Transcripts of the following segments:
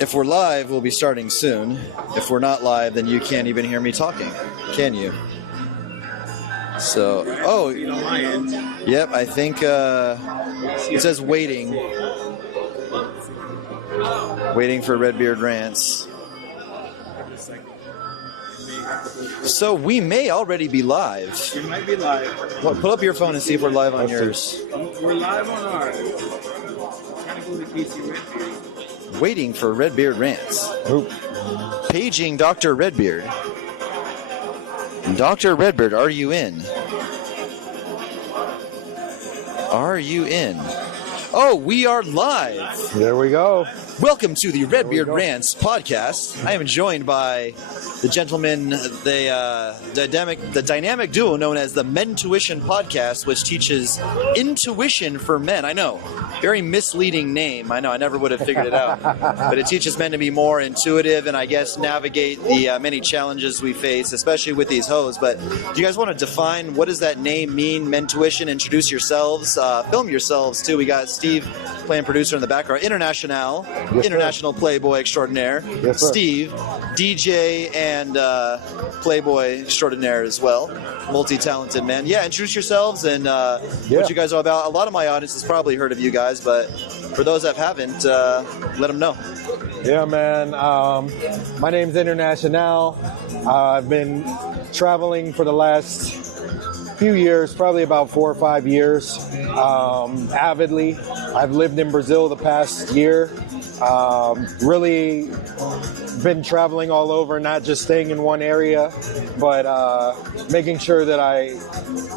If we're live, we'll be starting soon. If we're not live, then you can't even hear me talking, can you? So, yep, I think it says waiting. Waiting for Redbeard Rants. So we may already be live. We might be live. Well, pull up your phone and see if we're live on yours. We're live on ours. Trying to go to Casey Redbeard. Waiting for Redbeard Rants. Paging Dr. Redbeard. Dr. Redbeard, are you in? Are you in? Oh, we are live. There we go. Welcome to the Redbeard Rants podcast. I am joined by the gentleman, the dynamic duo known as the Mentuition Podcast, which teaches intuition for men. I know, very misleading name. I know, I never would have figured it out. But it teaches men to be more intuitive and I guess navigate the many challenges we face, especially with these hoes. But do you guys want to define what does that name mean, Mentuition? Introduce yourselves, film yourselves too. We got Steve playing producer in the background, International Playboy extraordinaire. Yes, sir. Steve, DJ and Playboy extraordinaire as well. Multi-talented man. Yeah, introduce yourselves and what you guys are about. A lot of my audience has probably heard of you guys, but for those that haven't, let them know. Yeah, man. My name's International. I've been traveling for the last few years, probably about 4 or 5 years, avidly. I've lived in Brazil the past year. Really been traveling all over, not just staying in one area, but making sure that I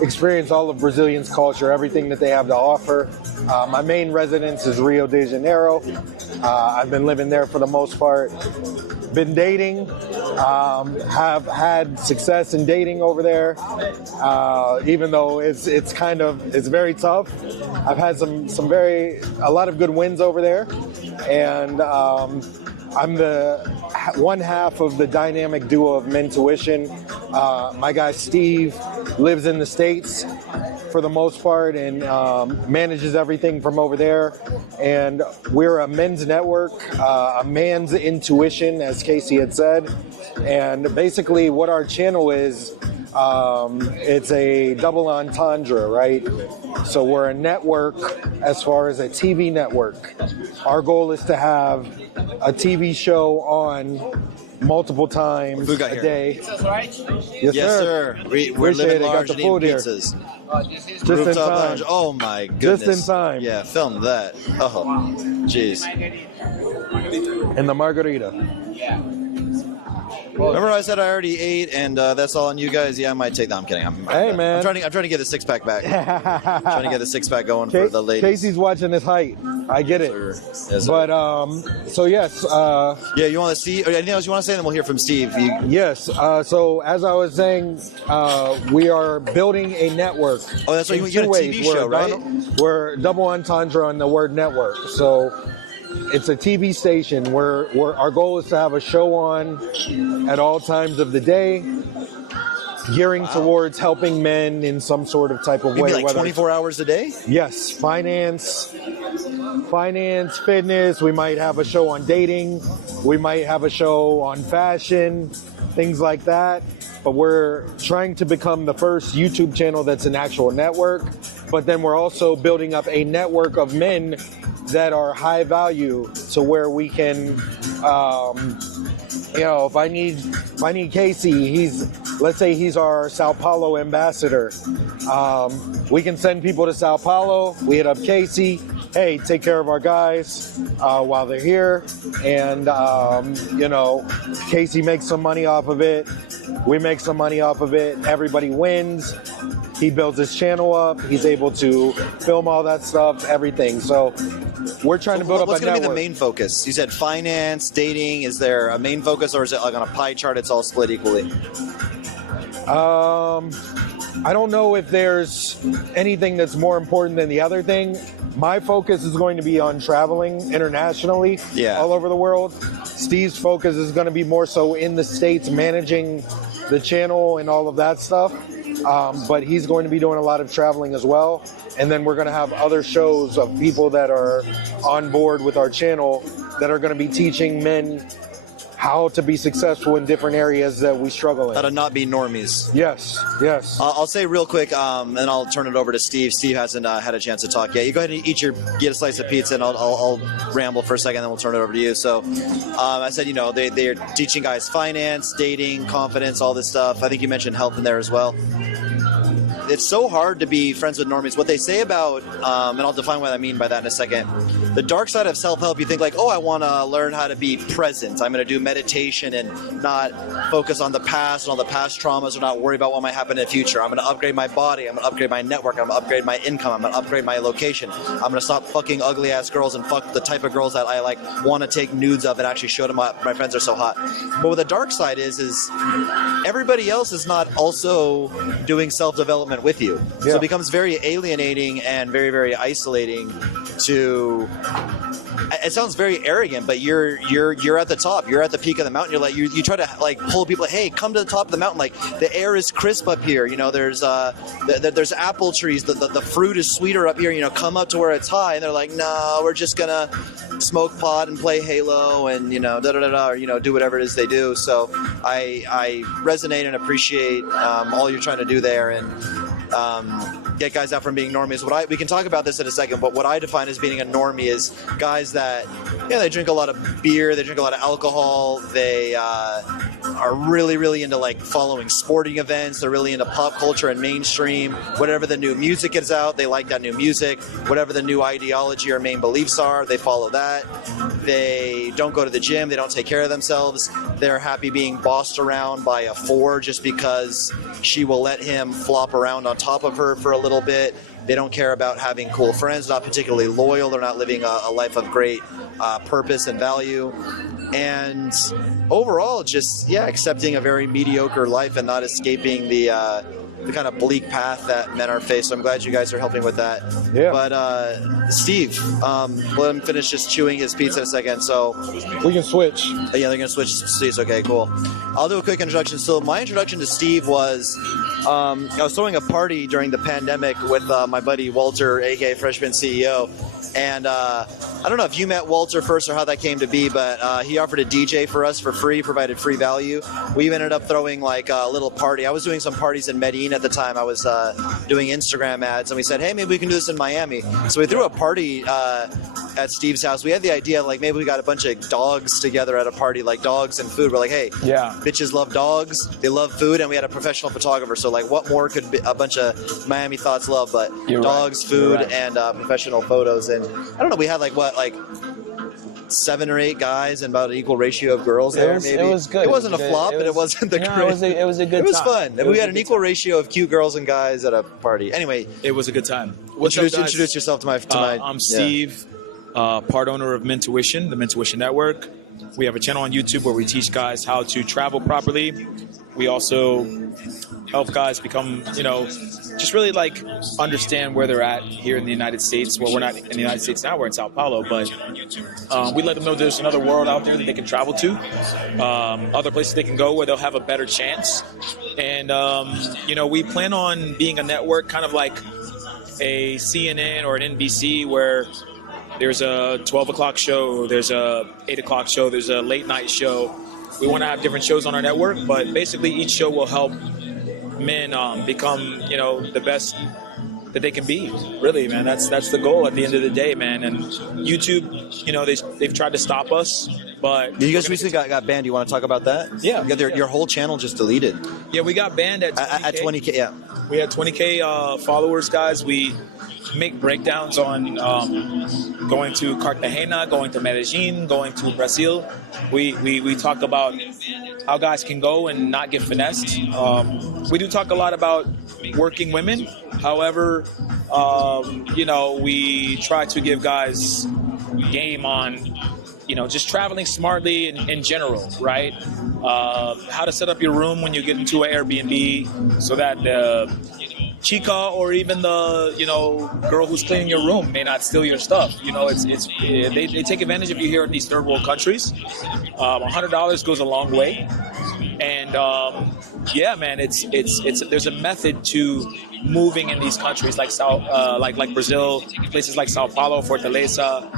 experience all of Brazilians' culture, everything that they have to offer. My main residence is Rio de Janeiro. I've been living there for the most part. Been dating, have had success in dating over there, even though it's very tough. I've had a lot of good wins over there, and I'm the one half of the dynamic duo of Mentuition. My guy Steve lives in the States for the most part and manages everything from over there. And we're a men's network, a man's intuition, as Casey had said. And basically what our channel is, it's a double entendre, right? So we're a network as far as a TV network. Our goal is to have a TV show on multiple times a day. Yes, sir. We're living large and eating pizzas. Just in time. Oh my goodness. Just in time. Yeah, film that. Oh, jeez. And the margarita. Remember I said I already ate and that's all on you guys? Yeah, I might take that. I'm kidding. Hey, man. I'm trying to get the six-pack back. I'm trying to get the six-pack going for the ladies. Casey's watching his height. I get it. Yes, but, so yes. Yeah, you want to see, or anything else you want to say? Then we'll hear from Steve. Yes. So as I was saying, we are building a network. Oh, that's right. You got a TV show, right? We're double entendre on the word network. So it's a TV station where our goal is to have a show on at all times of the day, gearing towards helping men in some sort of type of way. Like 24 hours a day? Yes. Finance, fitness. We might have a show on dating. We might have a show on fashion, things like that. But we're trying to become the first YouTube channel that's an actual network. But then we're also building up a network of men that are high value to where we can, if I need Casey, let's say he's our Sao Paulo ambassador. We can send people to Sao Paulo. We hit up Casey. Hey, take care of our guys while they're here. And, Casey makes some money off of it. We make some money off of it. Everybody wins. He builds his channel up. He's able to film all that stuff, everything. So we're trying to build up a network. What's going to be the main focus? You said finance, dating. Is there a main focus, or is it like on a pie chart it's all split equally? I don't know if there's anything that's more important than the other thing. My focus is going to be on traveling internationally, all over the world. Steve's focus is going to be more so in the States, managing the channel and all of that stuff. but he's going to be doing a lot of traveling as well. And then we're going to have other shows of people that are on board with our channel that are going to be teaching men how to be successful in different areas that we struggle in. How to not be normies. Yes. I'll say real quick, and I'll turn it over to Steve. Steve hasn't had a chance to talk yet. You go ahead and get a slice of pizza, and I'll ramble for a second, then we'll turn it over to you. So I said, they're teaching guys finance, dating, confidence, all this stuff. I think you mentioned health in there as well. It's so hard to be friends with normies. What they say about, and I'll define what I mean by that in a second, the dark side of self-help, you think like, I want to learn how to be present. I'm going to do meditation and not focus on the past and all the past traumas or not worry about what might happen in the future. I'm going to upgrade my body. I'm going to upgrade my network. I'm going to upgrade my income. I'm going to upgrade my location. I'm going to stop fucking ugly-ass girls and fuck the type of girls that I want to take nudes of and actually show them my friends are so hot. But what the dark side is everybody else is not also doing self-development with you. Yeah. So it becomes very alienating and very, very isolating to... It sounds very arrogant, but you're at the top. You're at the peak of the mountain. You're like you try to pull people. Hey, come to the top of the mountain. Like the air is crisp up here. There's apple trees. The fruit is sweeter up here. Come up to where it's high. And they're like, no, we're just gonna smoke pot and play Halo and or do whatever it is they do. So I resonate and appreciate all you're trying to do there and. Get guys out from being normies. We can talk about this in a second, but what I define as being a normie is guys that, they drink a lot of beer, they drink a lot of alcohol, they are really, really into following sporting events, they're really into pop culture and mainstream. Whatever the new music is out, they like that new music. Whatever the new ideology or main beliefs are, they follow that. They don't go to the gym, they don't take care of themselves. They're happy being bossed around by a 4 just because she will let him flop around on top of her for a little bit. They don't care about having cool friends, not particularly loyal. They're not living a life of great purpose and value. And overall, just, accepting a very mediocre life and not escaping the kind of bleak path that men are faced. So I'm glad you guys are helping with that. Yeah. But Steve, let him finish just chewing his pizza in a second. So we can switch. Yeah, they're gonna switch seats. Okay, cool. I'll do a quick introduction. So my introduction to Steve was I was throwing a party during the pandemic with my buddy Walter, aka Freshman CEO. And I don't know if you met Walter first or how that came to be, but he offered a DJ for us for free, provided free value. We ended up throwing a little party. I was doing some parties in Medellin at the time. I was doing Instagram ads, and we said, hey, maybe we can do this in Miami. So we threw a party at Steve's house. We had the idea maybe we got a bunch of dogs together at a party, dogs and food. We're like, hey, bitches love dogs, they love food, and we had a professional photographer. So what more could a bunch of Miami thoughts love but dogs, food, and professional photos. And I don't know, we had 7 or 8 guys and about an equal ratio of girls there. Maybe it was good. It wasn't a flop, but it wasn't the greatest. It was a good time. It was fun. We had an equal ratio of cute girls and guys at a party. Anyway, it was a good time. Introduce yourself to my. I'm Steve, part owner of Mentuition, the Mentuition Network. We have a channel on YouTube where we teach guys how to travel properly. We also help guys become, just really understand where they're at here in the United States. Well, we're not in the United States now, we're in Sao Paulo, but we let them know there's another world out there that they can travel to, other places they can go where they'll have a better chance. And, we plan on being a network kind of like a CNN or an NBC where there's a 12 o'clock show, there's a 8 o'clock show, there's a late night show. We want to have different shows on our network, but basically each show will help men become, the best that they can be. Really, man, that's the goal at the end of the day, man. And YouTube, they've tried to stop us, but you guys recently got banned. You want to talk about that? Yeah, you got your whole channel just deleted. Yeah, we got banned at 20K. Yeah, we had 20K followers, guys. We make breakdowns on going to Cartagena, going to Medellin, going to Brazil. We talk about how guys can go and not get finessed. We do talk a lot about working women. However, we try to give guys game on, just traveling smartly in general, right? How to set up your room when you get into an Airbnb so that the chica or even the girl who's cleaning your room may not steal your stuff. They take advantage of you here in these third world countries. $100 goes a long way, and yeah, man, it's there's a method to moving in these countries like like Brazil, places like São Paulo, Fortaleza,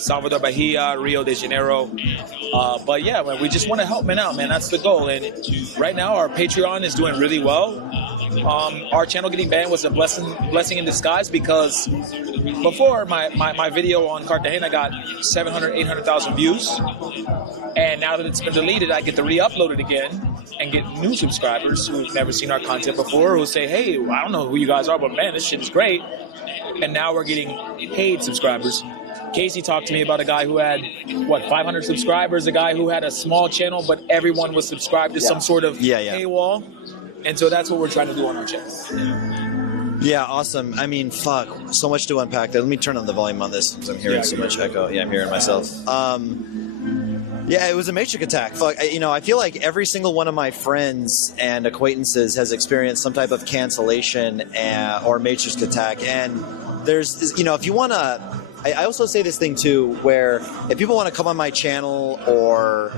Salvador Bahia, Rio de Janeiro. But yeah, man, we just want to help men out, man. That's the goal. And right now, our Patreon is doing really well. Our channel getting banned was a blessing in disguise, because before my video on Cartagena got 700, 800,000 views. And now that it's been deleted, I get to re-upload it again and get new subscribers who've never seen our content before, who say, hey, I don't know who you guys are, but man, this shit is great. And now we're getting paid subscribers. Casey talked to me about a guy who had, 500 subscribers, a guy who had a small channel, but everyone was subscribed to some sort of paywall. And so that's what we're trying to do on our channel. Yeah, awesome. I mean, fuck, so much to unpack there. Let me turn on the volume on this because I'm hearing so much echo. Yeah, I'm hearing myself. Yeah, it was a matrix attack. Fuck, I feel like every single one of my friends and acquaintances has experienced some type of cancellation or matrix attack. And there's, if you want to, I also say this thing too, where if people want to come on my channel or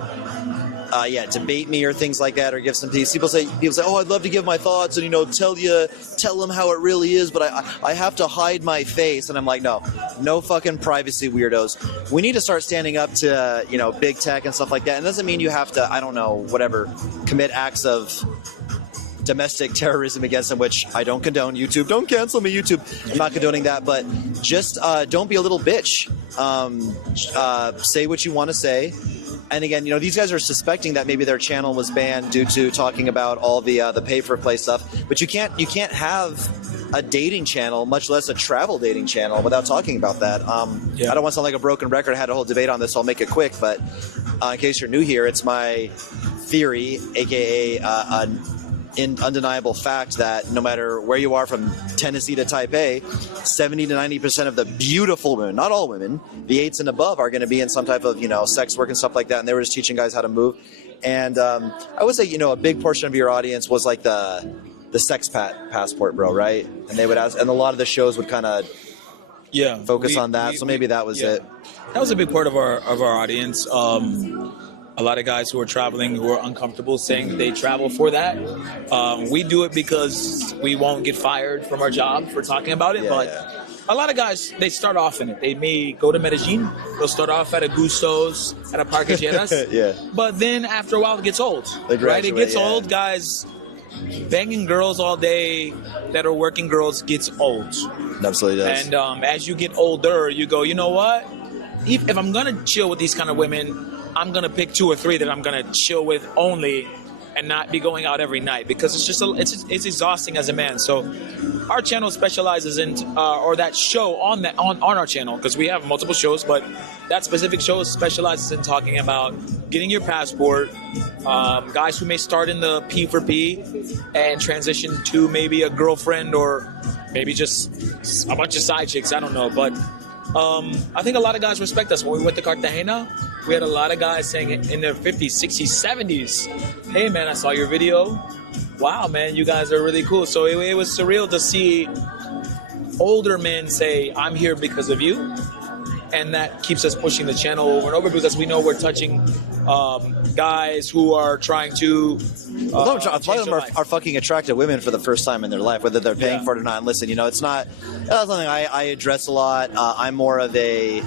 debate me or things like that, or give some piece. People say, oh, I'd love to give my thoughts and tell them how it really is, but I have to hide my face. And I'm like, no fucking privacy, weirdos. We need to start standing up to big tech and stuff like that. And it doesn't mean you have to, I don't know, whatever, commit acts of domestic terrorism against them, which I don't condone. YouTube, don't cancel me, YouTube. I'm not condoning that, but just don't be a little bitch. Say what you want to say. And again, these guys are suspecting that maybe their channel was banned due to talking about all the pay-for-play stuff. But you can't have a dating channel, much less a travel dating channel, without talking about that. I don't want to sound like a broken record. I had a whole debate on this, so I'll make it quick. But in case you're new here, it's my theory, aka an undeniable fact, that no matter where you are from Tennessee to Taipei, 70 to 90% of the beautiful women, not all women, the 8s and above, are going to be in some type of, sex work and stuff like that. And they were just teaching guys how to move. And I would say, a big portion of your audience was like the sex passport, bro, right? And they would ask, and a lot of the shows would kind of focus on that. So maybe that was it. That was a big part of our audience. A lot of guys who are traveling who are uncomfortable saying that they travel for that. We do it because we won't get fired from our job for talking about it. A lot of guys, they start off in it. They may go to Medellin. They'll start off at a Gusto's, at a Parque Lleras. But then after a while, it gets old. Right? It gets old. Guys banging girls all day that are working girls gets old. It absolutely does. And as you get older, you go, you know what? If I'm going to chill with these kind of women, I'm going to pick 2 or 3 that I'm going to chill with only and not be going out every night, because it's just it's exhausting as a man. So our channel specializes in or that show on our channel, because we have multiple shows, but that specific show specializes in talking about getting your passport, guys who may start in the P for P and transition to maybe a girlfriend or maybe just a bunch of side chicks, I don't know. But I think a lot of guys respect us. When we went to Cartagena, we had a lot of guys saying in their 50s, 60s, 70s, hey, man, I saw your video. Wow, man, you guys are really cool. So it was surreal to see older men say, I'm here because of you. And that keeps us pushing the channel over and over, because we know we're touching guys who are trying to a lot of them are fucking attractive women for the first time in their life, whether they're paying for it or not. And listen, it's not, that's something I address a lot. I'm more of a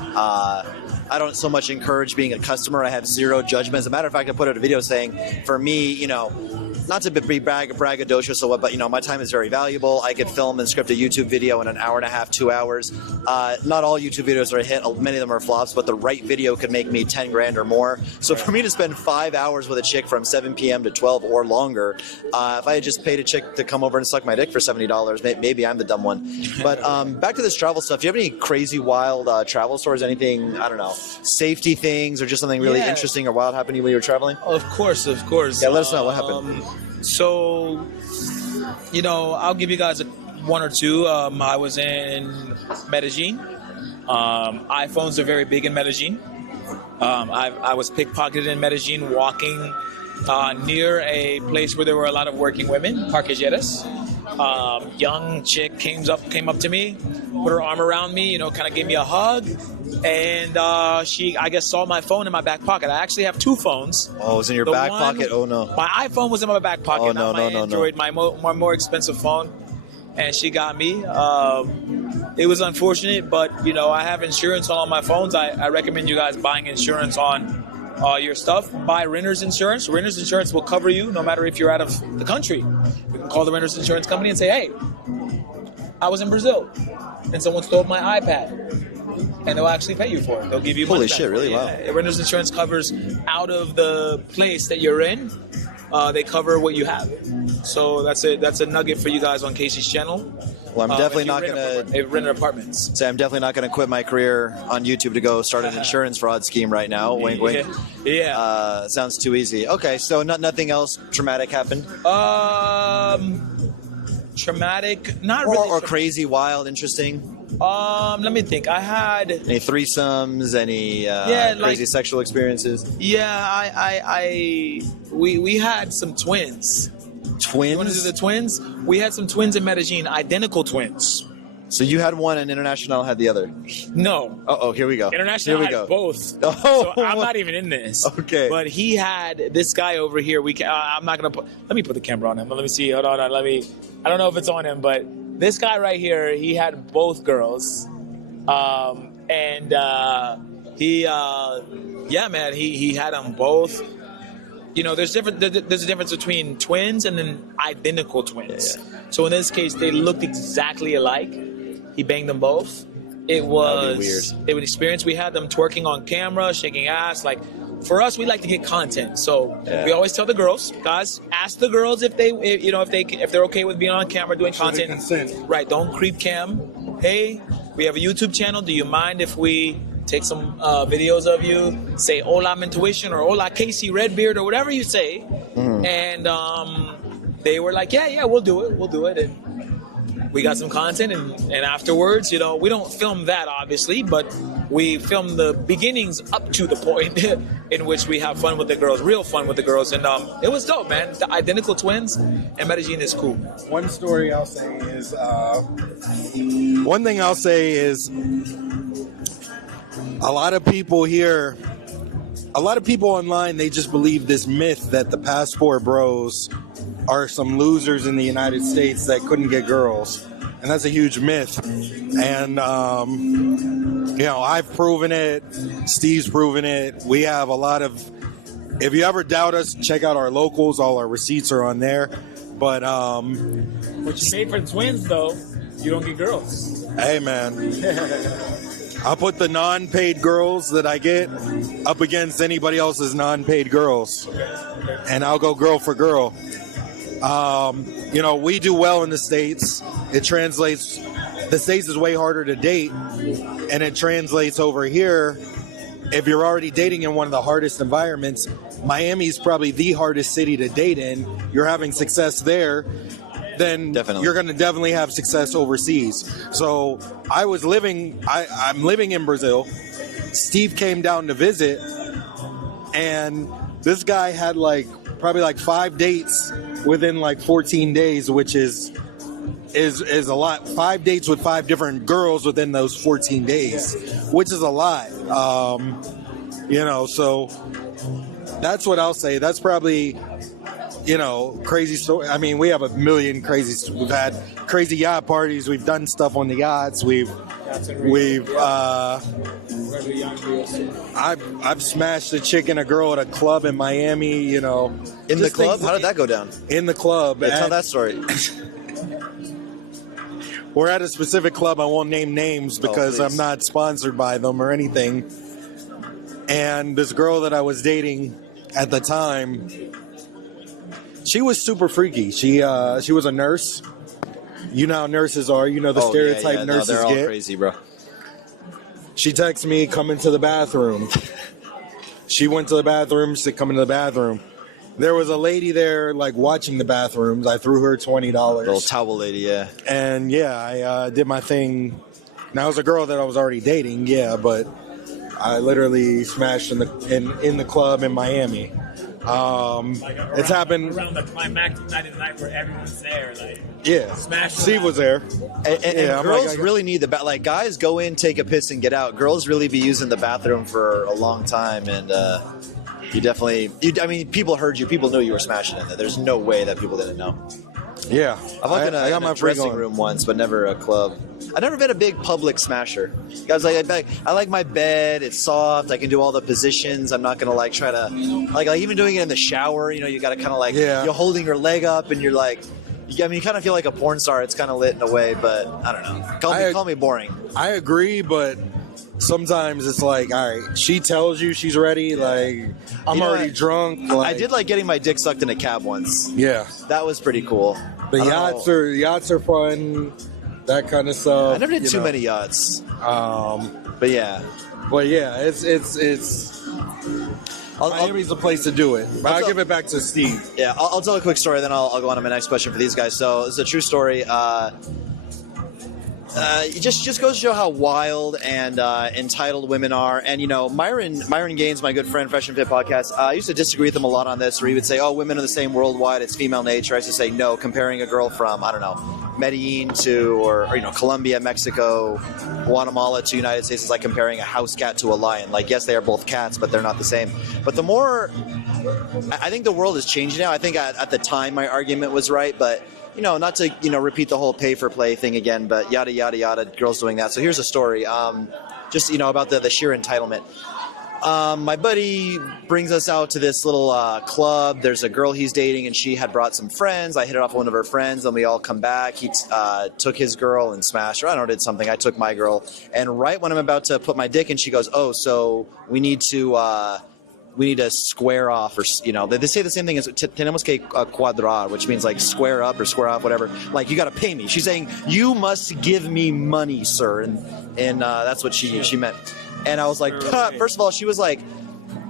I don't so much encourage being a customer. I have zero judgment. As a matter of fact, I put out a video saying, for me, not to be braggadocious or what, but my time is very valuable. I could film and script a YouTube video in an hour and a half, 2 hours. Not all YouTube videos are a hit. Many of them are flops, but the right video could make me 10 grand or more. So for me to spend 5 hours with a chick from 7 p.m. to 12 or longer, if I had just paid a chick to come over and suck my dick for $70, maybe I'm the dumb one. But back to this travel stuff. Do you have any crazy, wild travel stories? Anything, I don't know, safety things, or just something really interesting or wild happened to you when you were traveling? Of course. Yeah, let us know what happened. So, I'll give you guys one or two. I was in Medellin. iPhones are very big in Medellin. I was pickpocketed in Medellin walking near a place where there were a lot of working women, Parque Lleras. young chick came up to me, put her arm around me, kind of gave me a hug, and she, I guess, saw my phone in my back pocket. I actually have two phones. Oh, it was in your back pocket? Oh, no. My iPhone was in my back pocket, Oh, no, not my no, Android, my more expensive phone. And she got me. It was unfortunate, but, I have insurance on all my phones. I recommend you guys buying insurance on your stuff. Buy renter's insurance. Renter's insurance will cover you no matter if you're out of the country. You can call the renter's insurance company and say, hey, I was in Brazil and someone stole my iPad. And they'll actually pay you for it. They'll give you money. Holy back shit, really? Yeah. Wow. Renter's insurance covers out of the place that you're in. They cover what you have. So that's a nugget for you guys on Casey's channel. Well, I'm definitely not going to rent apartments. say I'm definitely not going to quit my career on YouTube to go start an insurance fraud scheme right now. Wink, wink. Yeah. Sounds too easy. Okay, so nothing else traumatic happened? Traumatic, not really. Or crazy, wild, interesting? Let me think. I had Any threesomes? Any crazy sexual experiences? Yeah, we had some twins. Twins? You want to do the twins? We had some twins in Medellin, identical twins. So you had one and International had the other? No. Oh, here we go. International here we had go. both. Oh, so I'm not even in this. Okay. But he had this guy over here. I'm not gonna let me put the camera on him. Let me see. Hold on. I don't know if it's on him, but this guy right here, he had both girls, and he had them both. There's a difference between twins and then identical twins. Yeah. So in this case, they looked exactly alike. He banged them both. It was weird. It was an experience. We had them twerking on camera, shaking ass. Like, for us, we like to get content. So we always tell the girls, guys, ask the girls if they're okay with being on camera doing content. Consent. Right? Don't creep cam. Hey, we have a YouTube channel. Do you mind if we take some videos of you, say "Hola Mentuition" or "Hola Casey Redbeard" or whatever you say, and they were like, "Yeah, we'll do it," and we got some content, and afterwards, we don't film that obviously, but we film the beginnings up to the point in which we have fun with the girls, real fun with the girls, and it was dope, man. The identical twins and Medellin is cool. One thing I'll say is, a lot of people online, they just believe this myth that the passport bros are some losers in the United States that couldn't get girls. And that's a huge myth. And, I've proven it. Steve's proven it. We have a lot of, if you ever doubt us, check out our locals. All our receipts are on there. But, what you paid for the twins, though, you don't get girls. Hey, man. I'll put the non-paid girls that I get up against anybody else's non-paid girls. And I'll go girl for girl. We do well in the States. It translates, the States is way harder to date. And it translates over here. If you're already dating in one of the hardest environments, Miami is probably the hardest city to date in. You're having success there. Then you're going to definitely have success overseas. So I'm living in Brazil. Steve came down to visit, and this guy had probably 5 dates within 14 days, which is a lot. 5 dates with 5 different girls within those 14 days, which is a lot. So that's what I'll say. That's probably, crazy story. I mean, we have a million crazy. We've had crazy yacht parties. We've done stuff on the yachts. I've smashed a chick and a girl at a club in Miami. In the club? How did that go down? In the club. Yeah, tell that story. We're at a specific club. I won't name names because I'm not sponsored by them or anything. And this girl that I was dating at the time, she was super freaky. She was a nurse. You know how nurses are. The stereotype nurses they're all get. Crazy, bro. She texted me, come into the bathroom. She went to the bathroom. She said, come into the bathroom. There was a lady there, watching the bathrooms. I threw her $20. Little towel lady, yeah. And, I did my thing. Now, it was a girl that I was already dating, but I literally smashed in the club in Miami. It's happened. Around the climactic night of the night where everyone's there. Like, Yeah, Smash Steve was there. And I'm girls like, really need the like guys go in, take a piss, and get out. Girls really be using the bathroom for a long time, and you definitely. I mean, people heard you. People knew you were smashing in there. There's no way that people didn't know. Yeah, I've looked I in got a my dressing freak on. room once, but never a club. I've never been a big public smasher. Guys, I like my bed. It's soft. I can do all the positions. I'm not gonna like try to like even doing it in the shower. You know, you got to kind of like you're holding your leg up and you're like. I mean, you kind of feel like a porn star. It's kind of lit in a way, but I don't know. Call me boring. I agree, but sometimes it's like, all right, she tells you she's ready. Like, I'm already drunk. Like, I did like getting my dick sucked in a cab once. Yeah, that was pretty cool. The yachts are fun. That kind of stuff. I never did too many yachts. But yeah, it's. Miami's the place to do it. But I'll give it back to Steve. Yeah, I'll tell a quick story, then I'll go on to my next question for these guys. So it's a true story. It just goes to show how wild and entitled women are. And, you know, Myron Gaines, my good friend, Fresh and Fit podcast, I used to disagree with him a lot on this, where he would say, oh, women are the same worldwide, it's female nature. I used to say, no, comparing a girl from, I don't know, Medellin to, or you know, Colombia, Mexico, Guatemala to United States is like comparing a house cat to a lion. Like, yes, they are both cats, but they're not the same. But the more, I think the world is changing now. I think at the time my argument was right, but you know, not to, you know, repeat the whole pay for play thing again, but yada, yada, yada, girls doing that. So here's a story, just, you know, about the sheer entitlement. My buddy brings us out to this little club. There's a girl he's dating, and she had brought some friends. I hit it off with one of her friends, and we all come back. He took his girl and smashed her. I don't know, did something. I took my girl. And right when I'm about to put my dick in, she goes, oh, so we need to square off, or, you know, they say the same thing as tenemos que cuadrar, which means like square up or square off, whatever. Like, you got to pay me. She's saying, you must give me money, sir. And that's what she meant. And I was like, first of all, she was like,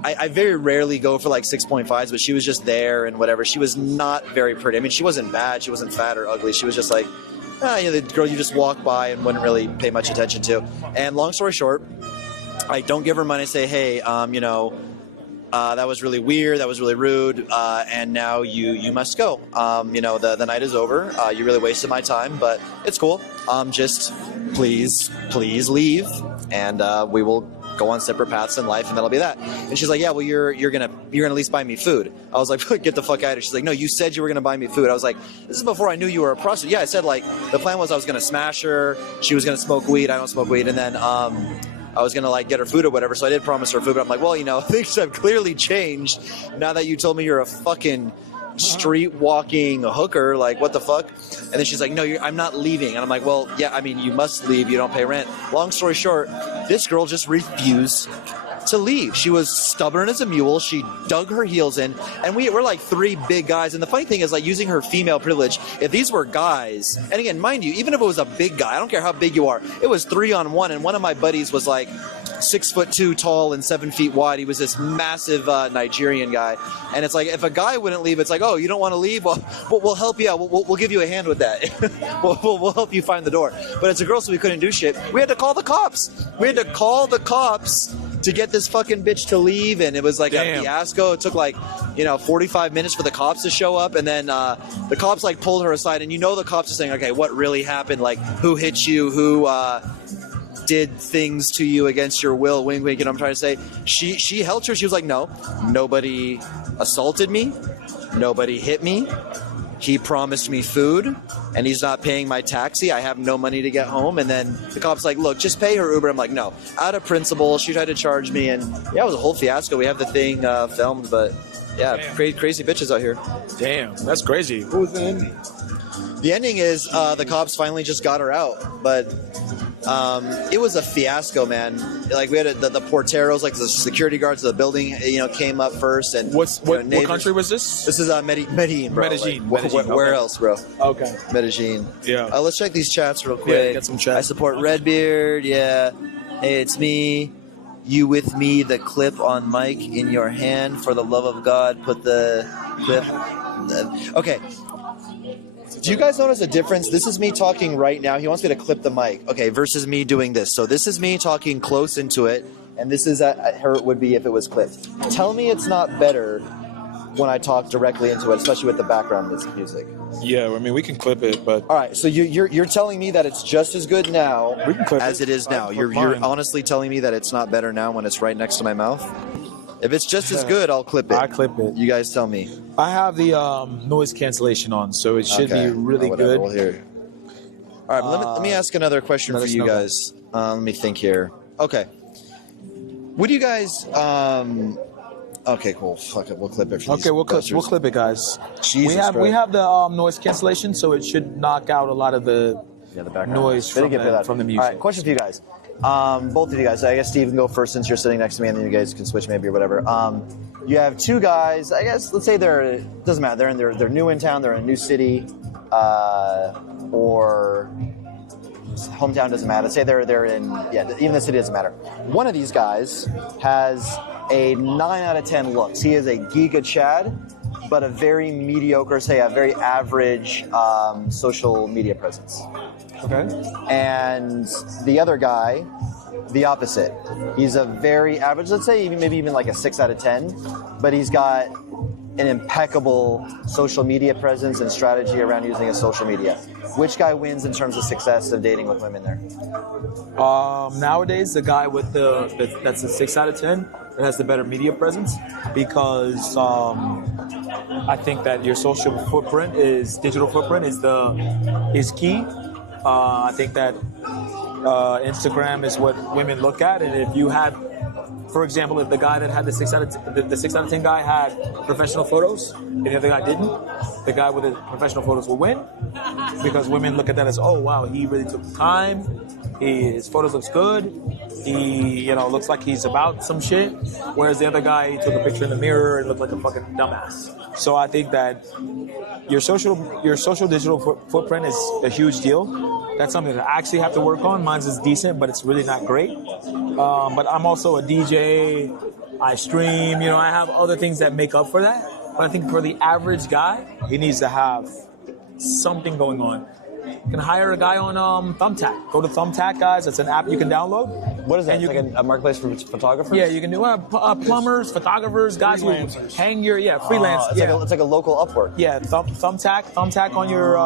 I very rarely go for like 6.5s, but she was just there and whatever. She was not very pretty. I mean, she wasn't bad. She wasn't fat or ugly. She was just like, you know, the girl you just walk by and wouldn't really pay much attention to. And long story short, I don't give her money. I say, hey, you know, that was really weird. That was really rude. And now you must go. You know, the night is over. You really wasted my time, but it's cool. Just please leave, and we will go on separate paths in life, and that'll be that. And she's like, yeah, well, you're gonna at least buy me food. I was like, get the fuck out of here. She's like, no, you said you were gonna buy me food. I was like, this is before I knew you were a prostitute. Yeah, I said, like, the plan was I was gonna smash her. She was gonna smoke weed. I don't smoke weed. And then I was going to like get her food or whatever, so I did promise her food, but I'm like, well, you know, things have clearly changed now that you told me you're a fucking street walking hooker. Like, what the fuck? And then she's like, no, I'm not leaving. And I'm like, well, yeah, I mean, you must leave. You don't pay rent. Long story short, this girl just refused to leave. She was stubborn as a mule. She dug her heels in, and we're like three big guys. And the funny thing is, like, using her female privilege, if these were guys, and again, mind you, even if it was a big guy, I don't care how big you are, it was 3-on-1, and one of my buddies was like 6'2" tall and 7 feet wide. He was this massive Nigerian guy, and it's like, if a guy wouldn't leave, it's like, oh, you don't want to leave? Well, we'll help you out. We'll give you a hand with that. we'll help you find the door. But it's a girl, so we couldn't do shit. We had to call the cops. To get this fucking bitch to leave, and it was like a fiasco. It took like, you know, 45 minutes for the cops to show up, and then the cops like pulled her aside, and you know the cops are saying, okay, what really happened? Like, who hit you? Who did things to you against your will? Wink, wink. You know what I'm trying to say? She held her. She was like, no, nobody assaulted me. Nobody hit me. He promised me food, and he's not paying my taxi. I have no money to get home. And then the cop's like, look, just pay her Uber. I'm like, no. Out of principle, she tried to charge me, and yeah, it was a whole fiasco. We have the thing filmed, but yeah, crazy bitches out here. Damn, that's crazy. What was the ending? The ending is the cops finally just got her out, but it was a fiasco, man. Like, we had the porteros, like the security guards of the building, you know, came up first. And what country was this? This is Medellin, bro. Medellin. Where else, bro? Okay. Medellin. Yeah. Let's check these chats real quick. Yeah, get some chats. I support Redbeard. Yeah. Hey, it's me. You with me? The clip on mic in your hand. For the love of God, put the clip. Okay. Do you guys notice a difference? This is me talking right now. He wants me to clip the mic. Okay, versus me doing this. So this is me talking close into it, and this is how it would be if it was clipped. Tell me it's not better when I talk directly into it, especially with the background music. Yeah, I mean, we can clip it, but All right, so you're telling me that it's just as good now we can clip as it is now. You're honestly telling me that it's not better now when it's right next to my mouth? If it's just as good, I'll clip it. I clip it. You guys tell me. I have the noise cancellation on, so it should be really whatever, good. We'll hear. All right, but let me ask another question for you guys. Let me think here. Okay. Would you guys... okay, cool. Fuck it. We'll clip it. For Okay, we'll clip it, guys. Jesus we have Christ. the noise cancellation, so it should knock out a lot of the background noise from the music. All right, question for you guys. Both of you guys. I guess Steve can go first since you're sitting next to me, and then you guys can switch maybe or whatever. You have two guys. I guess let's say doesn't matter. They're new in town. They're in a new city, or hometown doesn't matter. Let's say they're in even the city doesn't matter. One of these guys has a 9 out of 10 looks. He is a Giga Chad, but a very mediocre, say a very average social media presence. Okay. And the other guy, the opposite. He's a very average, let's say maybe even like a 6 out of 10, but he's got an impeccable social media presence and strategy around using his social media. Which guy wins in terms of success of dating with women there? Nowadays, the guy with that's a 6 out of 10 that has the better media presence, because I think that your social footprint digital footprint is key. I think that Instagram is what women look at, and if you had, for example, if the guy that had the 6 out of 10 guy had professional photos and the other guy didn't, the guy with the professional photos will win, because women look at that as, oh wow, he really took time, his photos looks good, he looks like he's about some shit, whereas the other guy, he took a picture in the mirror and looked like a fucking dumbass. So I think that your social digital footprint is a huge deal. That's something that I actually have to work on. Mine's is decent, but it's really not great. But I'm also a DJ. I stream. I have other things that make up for that. But I think for the average guy, he needs to have something going on. You can hire a guy on Thumbtack. Go to Thumbtack, guys. It's an app you can download. What is that? And It's like a marketplace for photographers? Yeah, you can do plumbers, photographers, guys who hang your freelance. It's like a local Upwork. Yeah, Thumbtack on your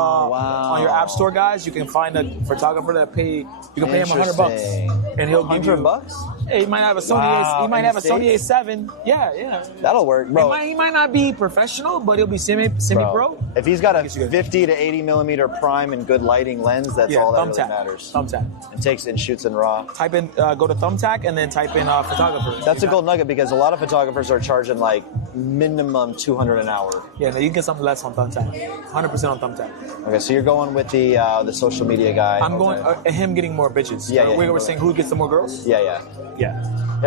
app store, guys. You can find a photographer that you can pay him $100, and he'll give you $100. Hey, he might have a Sony. He might have a Sony A7. Yeah. That'll work, bro. He might not be professional, but he'll be semi-pro. If he's got a 50 to 80 millimeter prime and good lighting lens, that's all that really matters. Thumbtack. It shoots in RAW. Type in, go to Thumbtack, and then type in photographer. That's a gold nugget, because a lot of photographers are charging like minimum $200 an hour. Yeah, no, you can get something less on Thumbtack. 100% on Thumbtack. Okay, so you're going with the social media guy. I'm going him getting more bitches. We were saying who gets the more girls. Yeah,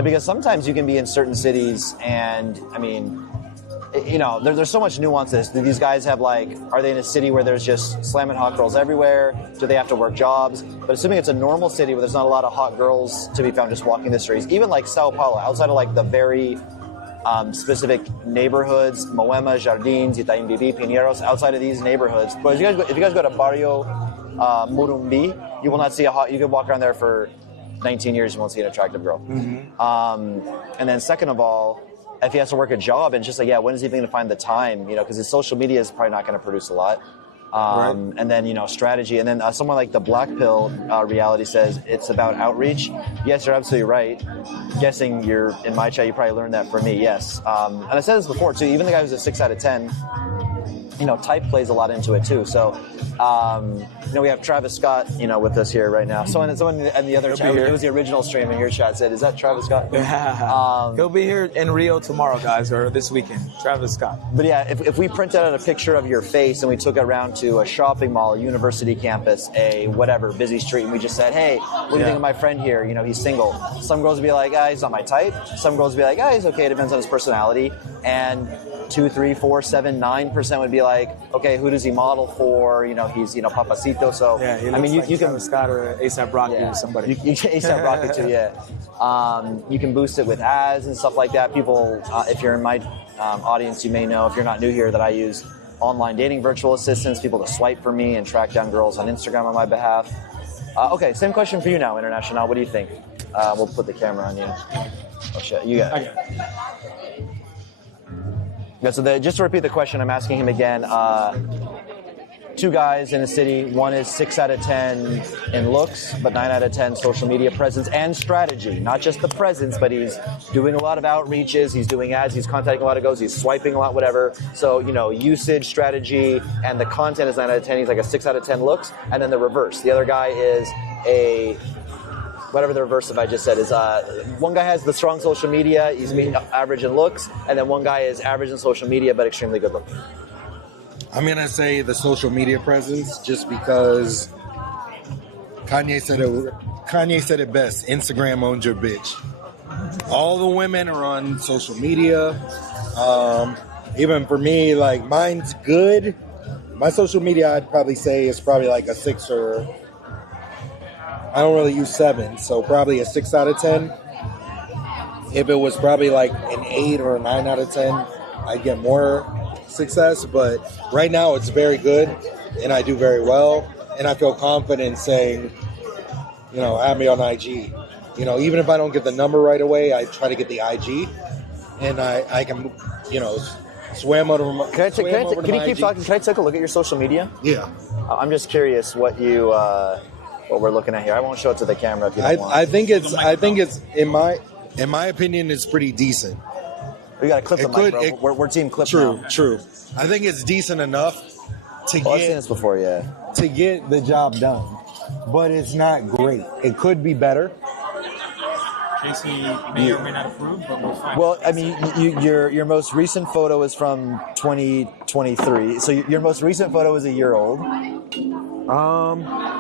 because sometimes you can be in certain cities, and I mean, there's so much nuances. Do these guys have are they in a city where there's just slamming hot girls everywhere? Do they have to work jobs? But assuming it's a normal city where there's not a lot of hot girls to be found just walking the streets, even like São Paulo, outside of the very specific neighborhoods, Moema, Jardins, Itaim Bibi, Pinheiros, outside of these neighborhoods. But if you guys go to Barrio Morumbi, you will not see you could walk around there for 19 years, you won't see an attractive girl. Mm-hmm. And then second of all, if he has to work a job, and just when is he going to find the time? Because his social media is probably not going to produce a lot. Right. And then, strategy. And then someone like the Black Pill reality says it's about outreach. Yes, you're absolutely right. Guessing you're in my chat, you probably learned that from me. Yes. And I said this before too, even the guy who's a 6 out of 10, type plays a lot into it too. So, we have Travis Scott, with us here right now. Someone in the other chat, it was the original stream in your chat, said, is that Travis Scott? He'll be here in Rio tomorrow, guys, or this weekend. Travis Scott. But yeah, if we printed out a picture of your face and we took it around to a shopping mall, a university campus, a whatever, busy street, and we just said, hey, what do you think of my friend here? He's single. Some girls would be like, he's not my type. Some girls would be like, he's okay, it depends on his personality. And 2, 3, 4, 7, 9% would be like, okay, who does he model for? He's Papacito. So you can Scott or ASAP Rocky or somebody. ASAP Rocky too, yeah. You can boost it with ads and stuff like that. People, if you're in my audience, you may know, if you're not new here, that I use online dating virtual assistants, people to swipe for me and track down girls on Instagram on my behalf. Okay, same question for you now, International. What do you think? We'll put the camera on you. Oh shit, you got it. Yeah, so just to repeat the question, I'm asking him again. Two guys in a city. One is 6 out of 10 in looks, but 9 out of 10 social media presence and strategy. Not just the presence, but he's doing a lot of outreaches. He's doing ads. He's contacting a lot of goes. He's swiping a lot, whatever. So, usage, strategy, and the content is 9 out of 10. He's like a 6 out of 10 looks. And then the reverse. The other guy is whatever the reverse of I just said is, one guy has the strong social media. He's average in looks. And then one guy is average in social media, but extremely good looking. I'm going to say the social media presence just because Kanye said it best. Instagram owns your bitch. All the women are on social media. Even for me, like mine's good. My social media, I'd probably say is probably like a 6 or I don't really use 7. So probably a 6 out of 10. If it was probably like an 8 or a 9 out of 10, I'd get more success, but right now it's very good and I do very well and I feel confident saying, add me on IG. Even if I don't get the number right away, I try to get the IG and I can, swim over my Can you keep talking? Can I take a look at your social media? Yeah. I'm just curious what we're looking at here. I won't show it to the camera if you don't want. I think it's in my opinion it's pretty decent. We got to clip the mic, bro. We're team clip now. True. I think it's decent enough to I've seen this before, yeah. To get the job done, but it's not great. It could be better. Casey may or may not approve, but we'll find. Well, I mean, your most recent photo is from 2023. So your most recent photo is a year old.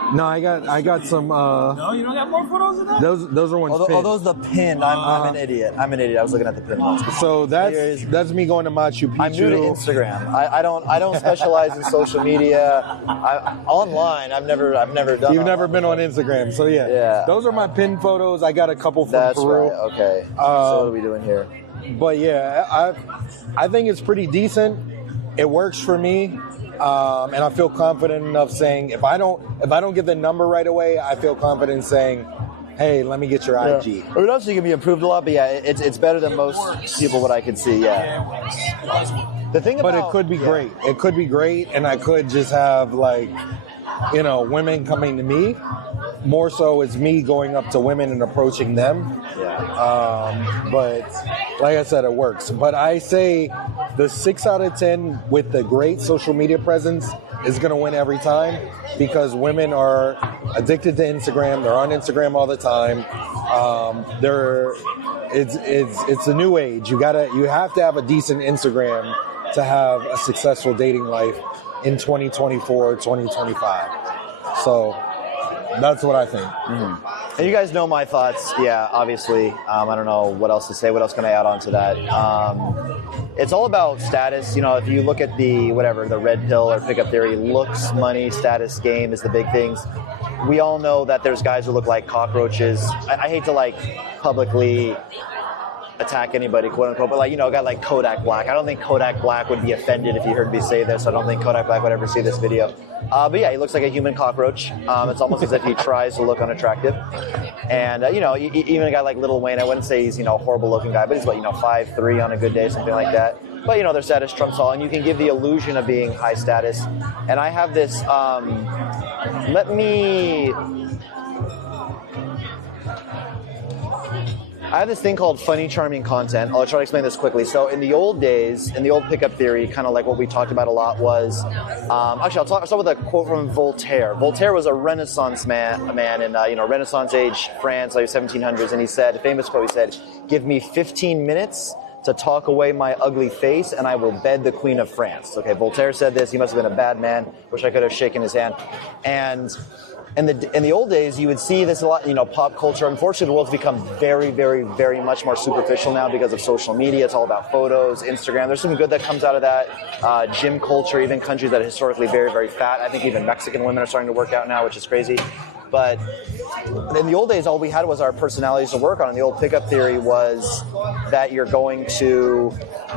No, I got some. No, you don't got more photos of that? Those are ones. Oh, those are the pinned. I'm an idiot. I was looking at the pinned ones. So that's me going to Machu Picchu. I'm new to Instagram. I don't specialize in social media. Online, I've never done. You've never been on Instagram, so yeah. Those are my pinned photos. I got a couple from Peru. Right. Okay. So what are we doing here? But yeah, I think it's pretty decent. It works for me. And I feel confident enough saying if I don't get the number right away, I feel confident saying, hey, let me get your IG. I mean, obviously, it can be improved a lot, but yeah, it's better than most people what I could see. Yeah. The thing about, but it could be great. It could be great, and I could just have women coming to me. More so, it's me going up to women and approaching them. Yeah. But like I said, it works. But I say the 6 out of 10 with the great social media presence is going to win every time because women are addicted to Instagram. They're on Instagram all the time. It's a new age. You have to have a decent Instagram to have a successful dating life in 2024, 2025. So that's what I think. Mm-hmm. And you guys know my thoughts. Yeah, obviously. I don't know what else to say. What else can I add on to that? It's all about status. If you look at the red pill or pickup theory, looks, money, status, game is the big things. We all know that there's guys who look like cockroaches. I hate to publicly attack anybody, quote unquote, but a guy like Kodak Black. I don't think Kodak Black would be offended if he heard me say this. I don't think Kodak Black would ever see this video. But yeah, he looks like a human cockroach. It's almost as if he tries to look unattractive. And, even a guy like Lil Wayne, I wouldn't say he's, a horrible looking guy, but he's 5'3" on a good day, something like that. But, their status trumps all, and you can give the illusion of being high status. And I have this, I have this thing called funny, charming content. I'll try to explain this quickly. So in the old days, in the old pickup theory, kind of like what we talked about a lot was, I'll start with a quote from Voltaire. Voltaire was a Renaissance man in, Renaissance age France, like 1700s, and he said, a famous quote, he said, "Give me 15 minutes to talk away my ugly face, and I will bed the Queen of France." Okay, Voltaire said this. He must have been a bad man. Wish I could have shaken his hand. And in the old days, you would see this a lot, pop culture. Unfortunately, the world's become very, very, very much more superficial now because of social media. It's all about photos, Instagram. There's some good that comes out of that. Gym culture, even countries that are historically very, very fat. I think even Mexican women are starting to work out now, which is crazy. But in the old days, all we had was our personalities to work on. And the old pickup theory was that you're going to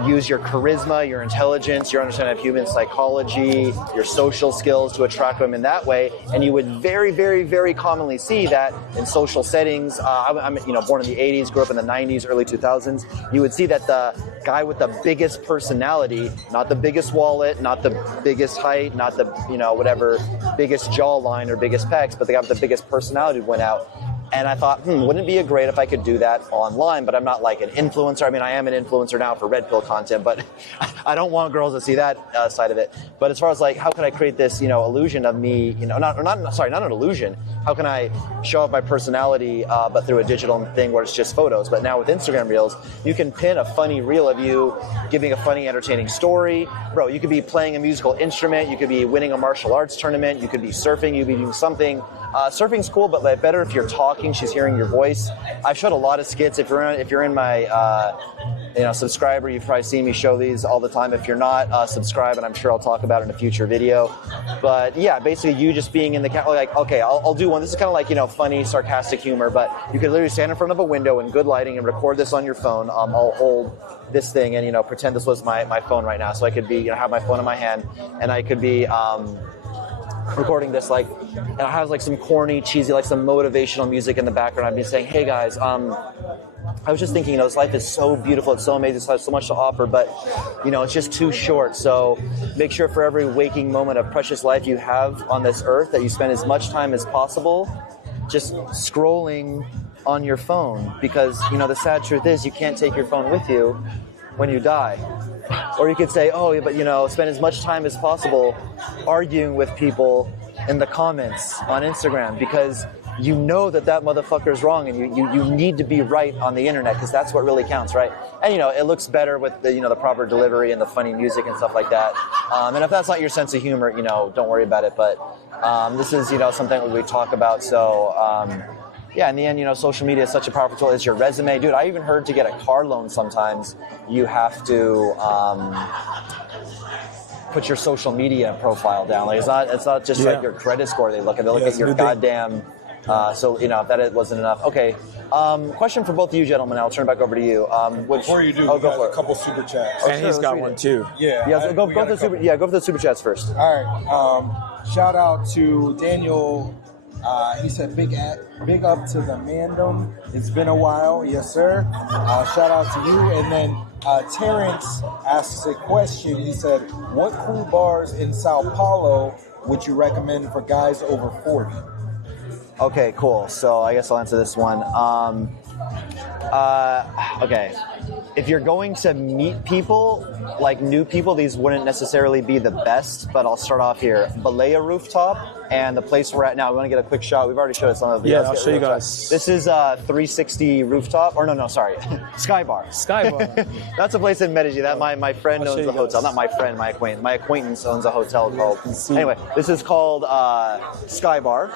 use your charisma, your intelligence, your understanding of human psychology, your social skills to attract women that way. And you would very, very, very commonly see that in social settings. I'm born in the 80s, grew up in the 90s, early 2000s. You would see that the guy with the biggest personality, not the biggest wallet, not the biggest height, not the, whatever, biggest jawline or biggest pecs, but the guy with the biggest personality went out. And I thought, wouldn't it be great if I could do that online? But I'm not like an influencer. I mean, I am an influencer now for Red Pill content, but I don't want girls to see that side of it. But as far as like, how can I create this, illusion of me, not an illusion. How can I show off my personality, but through a digital thing where it's just photos? But now with Instagram Reels, you can pin a funny reel of you giving a funny, entertaining story. Bro, you could be playing a musical instrument. You could be winning a martial arts tournament. You could be surfing. You could be doing something. Surfing's cool, but better if you're talking, she's hearing your voice. I've showed a lot of skits. If you're in my subscriber, you've probably seen me show these all the time. If you're not, subscribe, and I'm sure I'll talk about it in a future video. But yeah, basically you just being in the like, okay, I'll do one. This is kind of like funny, sarcastic humor, but you could literally stand in front of a window in good lighting and record this on your phone. I'll hold this thing and pretend this was my phone right now, so I could be have my phone in my hand, and I could be recording this and I have some corny, cheesy, some motivational music in the background. I'd be saying, hey guys, I was just thinking, this life is so beautiful, it's so amazing, it has so much to offer, but it's just too short. So make sure for every waking moment of precious life you have on this earth that you spend as much time as possible just scrolling on your phone, because the sad truth is you can't take your phone with you when you die. Or you could say, oh, but spend as much time as possible arguing with people in the comments on Instagram, because that motherfucker is wrong, and you need to be right on the internet, because that's what really counts, right? And it looks better with the proper delivery and the funny music and stuff like that. And if that's not your sense of humor, don't worry about it. But this is something that we talk about. So yeah, in the end, social media is such a powerful tool. It's your resume. Dude, I even heard to get a car loan sometimes, you have to put your social media profile down. It's not just like your credit score they look at. They look at your goddamn... so, if that wasn't enough. Okay. Question for both of you gentlemen. I'll turn it back over to you. Before you do, we got a couple super chats. And he's got one too. Yeah. Go for the super chats first. All right. Shout out to Daniel. He said, big up to the mandem. It's been a while. Yes, sir. Shout out to you. And then Terrence asks a question. He said, what cool bars in Sao Paulo would you recommend for guys over 40? Okay, cool. So I guess I'll answer this one. Okay. If you're going to meet people, new people, these wouldn't necessarily be the best, but I'll start off here. Balea Rooftop and the place we're at now. We want to get a quick shot. We've already showed us some of the videos. Yeah, I'll show you guys. This is 360 Rooftop. Or no, sorry. Sky Bar. Sky Bar. That's a place in Medellin. That my friend owns a hotel. Not my friend, my acquaintance. My acquaintance owns a hotel called... Anyway, this is called Sky Bar,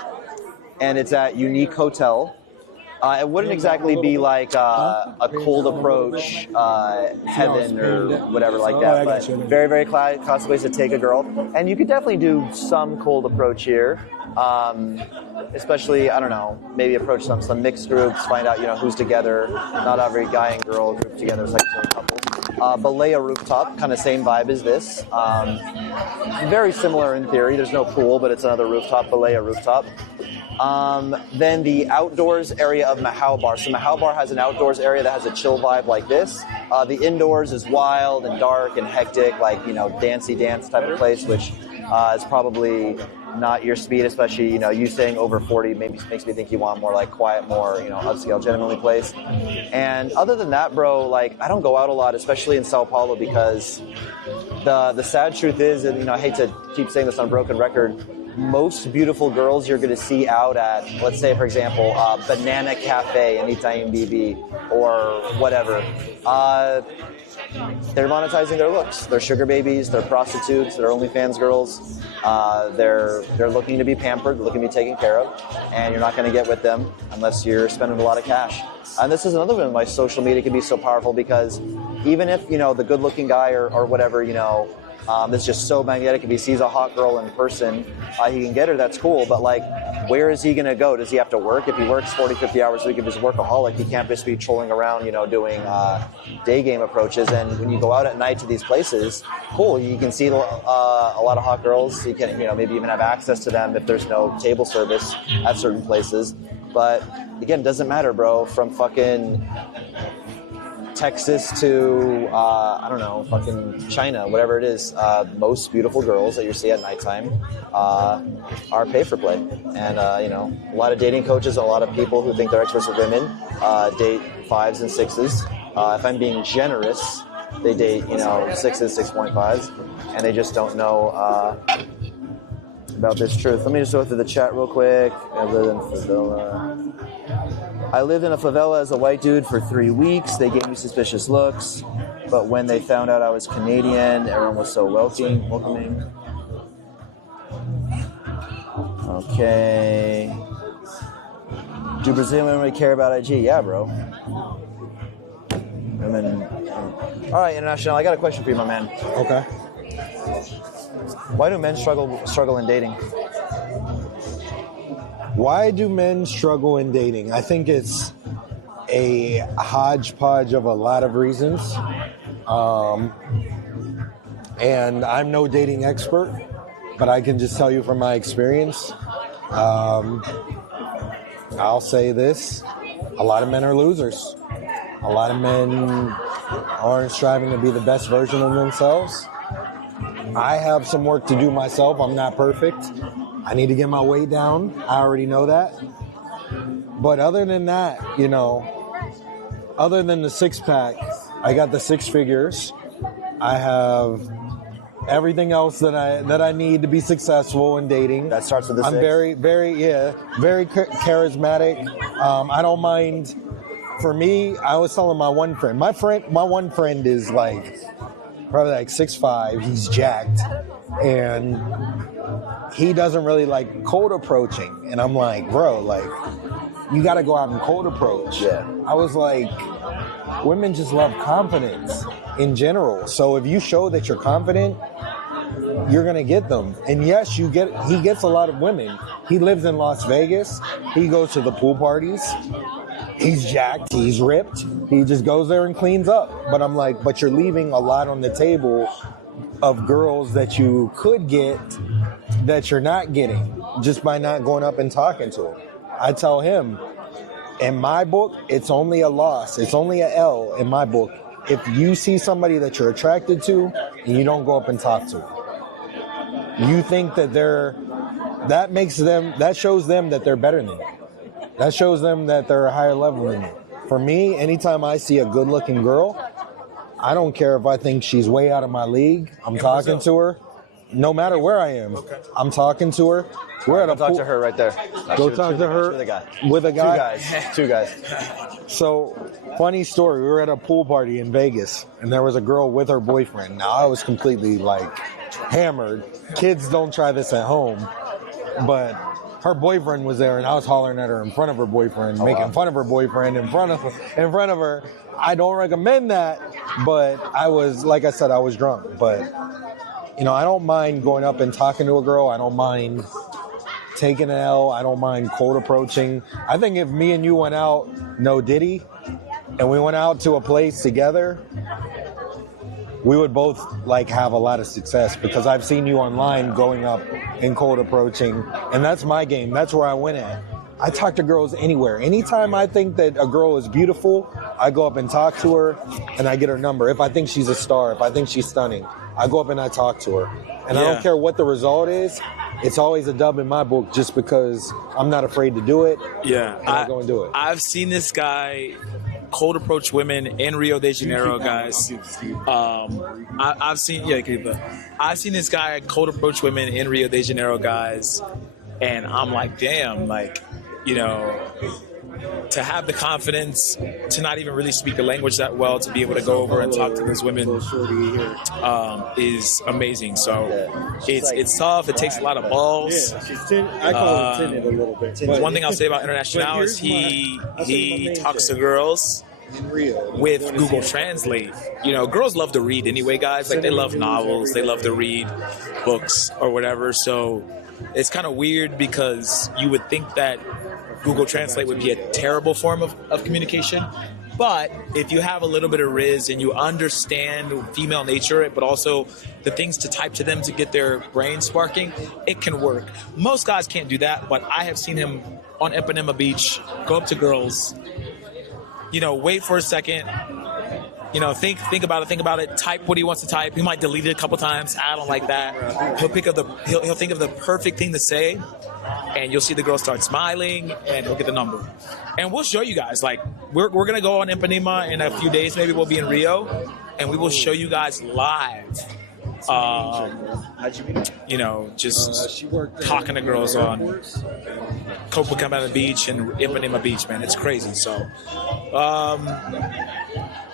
and it's at Unique Hotel. It wouldn't exactly be like a cold approach heaven or whatever like that, but very, very classic place to take a girl. And you could definitely do some cold approach here, especially, I don't know, maybe approach some mixed groups, find out, who's together. Not every guy and girl group together, it's like a couple. Balea Rooftop, kind of same vibe as this. Very similar in theory. There's no pool, but it's another rooftop, Balea Rooftop. Then the outdoors area of Mahau Bar. So Mahau Bar has an outdoors area that has a chill vibe like this. The indoors is wild and dark and hectic, like, dancey dance type of place, which is probably not your speed, especially, you saying over 40 maybe makes me think you want more like quiet, more, upscale, gentlemanly place. And other than that, bro, I don't go out a lot, especially in Sao Paulo, because the sad truth is, and, I hate to keep saying this on broken record, most beautiful girls you're going to see out at, let's say, for example, Banana Cafe in Itaim BB or whatever, they're monetizing their looks. They're sugar babies, they're prostitutes, they're OnlyFans girls. They're looking to be pampered, looking to be taken care of, and you're not going to get with them unless you're spending a lot of cash. And this is another reason why social media can be so powerful, because even if, the good-looking guy or whatever, that's just so magnetic. If he sees a hot girl in person, he can get her. That's cool. But like, where is he going to go? Does he have to work? If he works 40, 50 hours a week, if he's a workaholic, he can't just be trolling around, doing day game approaches. And when you go out at night to these places, cool, you can see a lot of hot girls. You can, maybe even have access to them if there's no table service at certain places. But again, it doesn't matter, bro. From fucking Texas to, I don't know, fucking China, whatever it is, most beautiful girls that you see at nighttime are pay for play. And, a lot of dating coaches, a lot of people who think they're experts with women date 5s and 6s. If I'm being generous, they date, 6s, 6.5s, and they just don't know about this truth. Let me just go through the chat real quick. I lived in a favela as a white dude for 3 weeks. They gave me suspicious looks, but when they found out I was Canadian, everyone was so welcoming. Okay. Do Brazilian women care about IG? Yeah, bro. Women. All right, International, I got a question for you, my man. Okay. Why do men struggle in dating? Why do men struggle in dating? I think it's a hodgepodge of a lot of reasons. And I'm no dating expert, but I can just tell you from my experience. I'll say this. A lot of men are losers. A lot of men aren't striving to be the best version of themselves. I have some work to do myself. I'm not perfect. I need to get my weight down. I already know that. But other than that, other than the 6-pack, I got the 6 figures. I have everything else that I need to be successful in dating. That starts with the 6. I'm very charismatic. I don't mind. For me, I was telling my one friend. My one friend is probably 6'5". He's jacked, and he doesn't really like cold approaching. And I'm like, bro, you got to go out and cold approach. Yeah. I was like, women just love confidence in general. So if you show that you're confident, you're going to get them. And yes, he gets a lot of women. He lives in Las Vegas. He goes to the pool parties. He's jacked. He's ripped. He just goes there and cleans up. But I'm like, but you're leaving a lot on the table of girls that you could get that you're not getting just by not going up and talking to them. I tell him, in my book, it's only a loss. It's only a L in my book if you see somebody that you're attracted to and you don't go up and talk to them. You think that that shows them that they're better than you. That shows them that they're a higher level than you. For me, anytime I see a good-looking girl, I don't care if I think she's way out of my league. I'm talking to her, no matter where I am. Okay. I'm talking to her. We're at a talk to her right there. Go talk to her with a guy. Two guys. So, funny story. We were at a pool party in Vegas, and there was a girl with her boyfriend. Now, I was completely hammered. Kids don't try this at home, but her boyfriend was there, and I was hollering at her in front of her boyfriend, making fun of her boyfriend in front of her. I don't recommend that, but I was, like I said, I was drunk. But, I don't mind going up and talking to a girl. I don't mind taking an L. I don't mind cold approaching. I think if me and you went out, no Diddy, and we went out to a place together, we would both have a lot of success, because I've seen you online going up and cold approaching, and that's my game. That's where I win at. I talk to girls anywhere. Anytime I think that a girl is beautiful, I go up and talk to her, and I get her number. If I think she's a star, if I think she's stunning, I go up and I talk to her. And I don't care what the result is. It's always a dub in my book, just because I'm not afraid to do it. Yeah. And I go and do it. I've seen this guy cold approach women in Rio de Janeiro, guys. I've seen this guy cold approach women in Rio de Janeiro, guys, and I'm like, damn, to have the confidence to not even really speak the language that well, to be able to go over and talk to those women is amazing. So it's tough. It takes a lot of balls. I call him timid a little bit. One thing I'll say about International is he talks to girls In Rio. with Google Translate. You know, girls love to read anyway, guys. Like, they love novels, they love to read books or whatever. So it's kind of weird because you would think that Google Translate would be a terrible form of communication. But if you have a little bit of riz and you understand female nature, but also the things to type to them to get their brain sparking, it can work. Most guys can't do that, but I have seen him on Ipanema Beach go up to girls, you know, wait for a second, you know, think about it, type what he wants to type. He might delete it a couple times. I don't like that. He'll think of the perfect thing to say, and you'll see the girl start smiling, and he'll get the number. And we'll show you guys, like, we're going to go on Ipanema in a few days. Maybe we'll be in Rio, and we will show you guys live. You know, just talking to girls on Copacabana Beach and Ipanema Beach, man. It's crazy. So,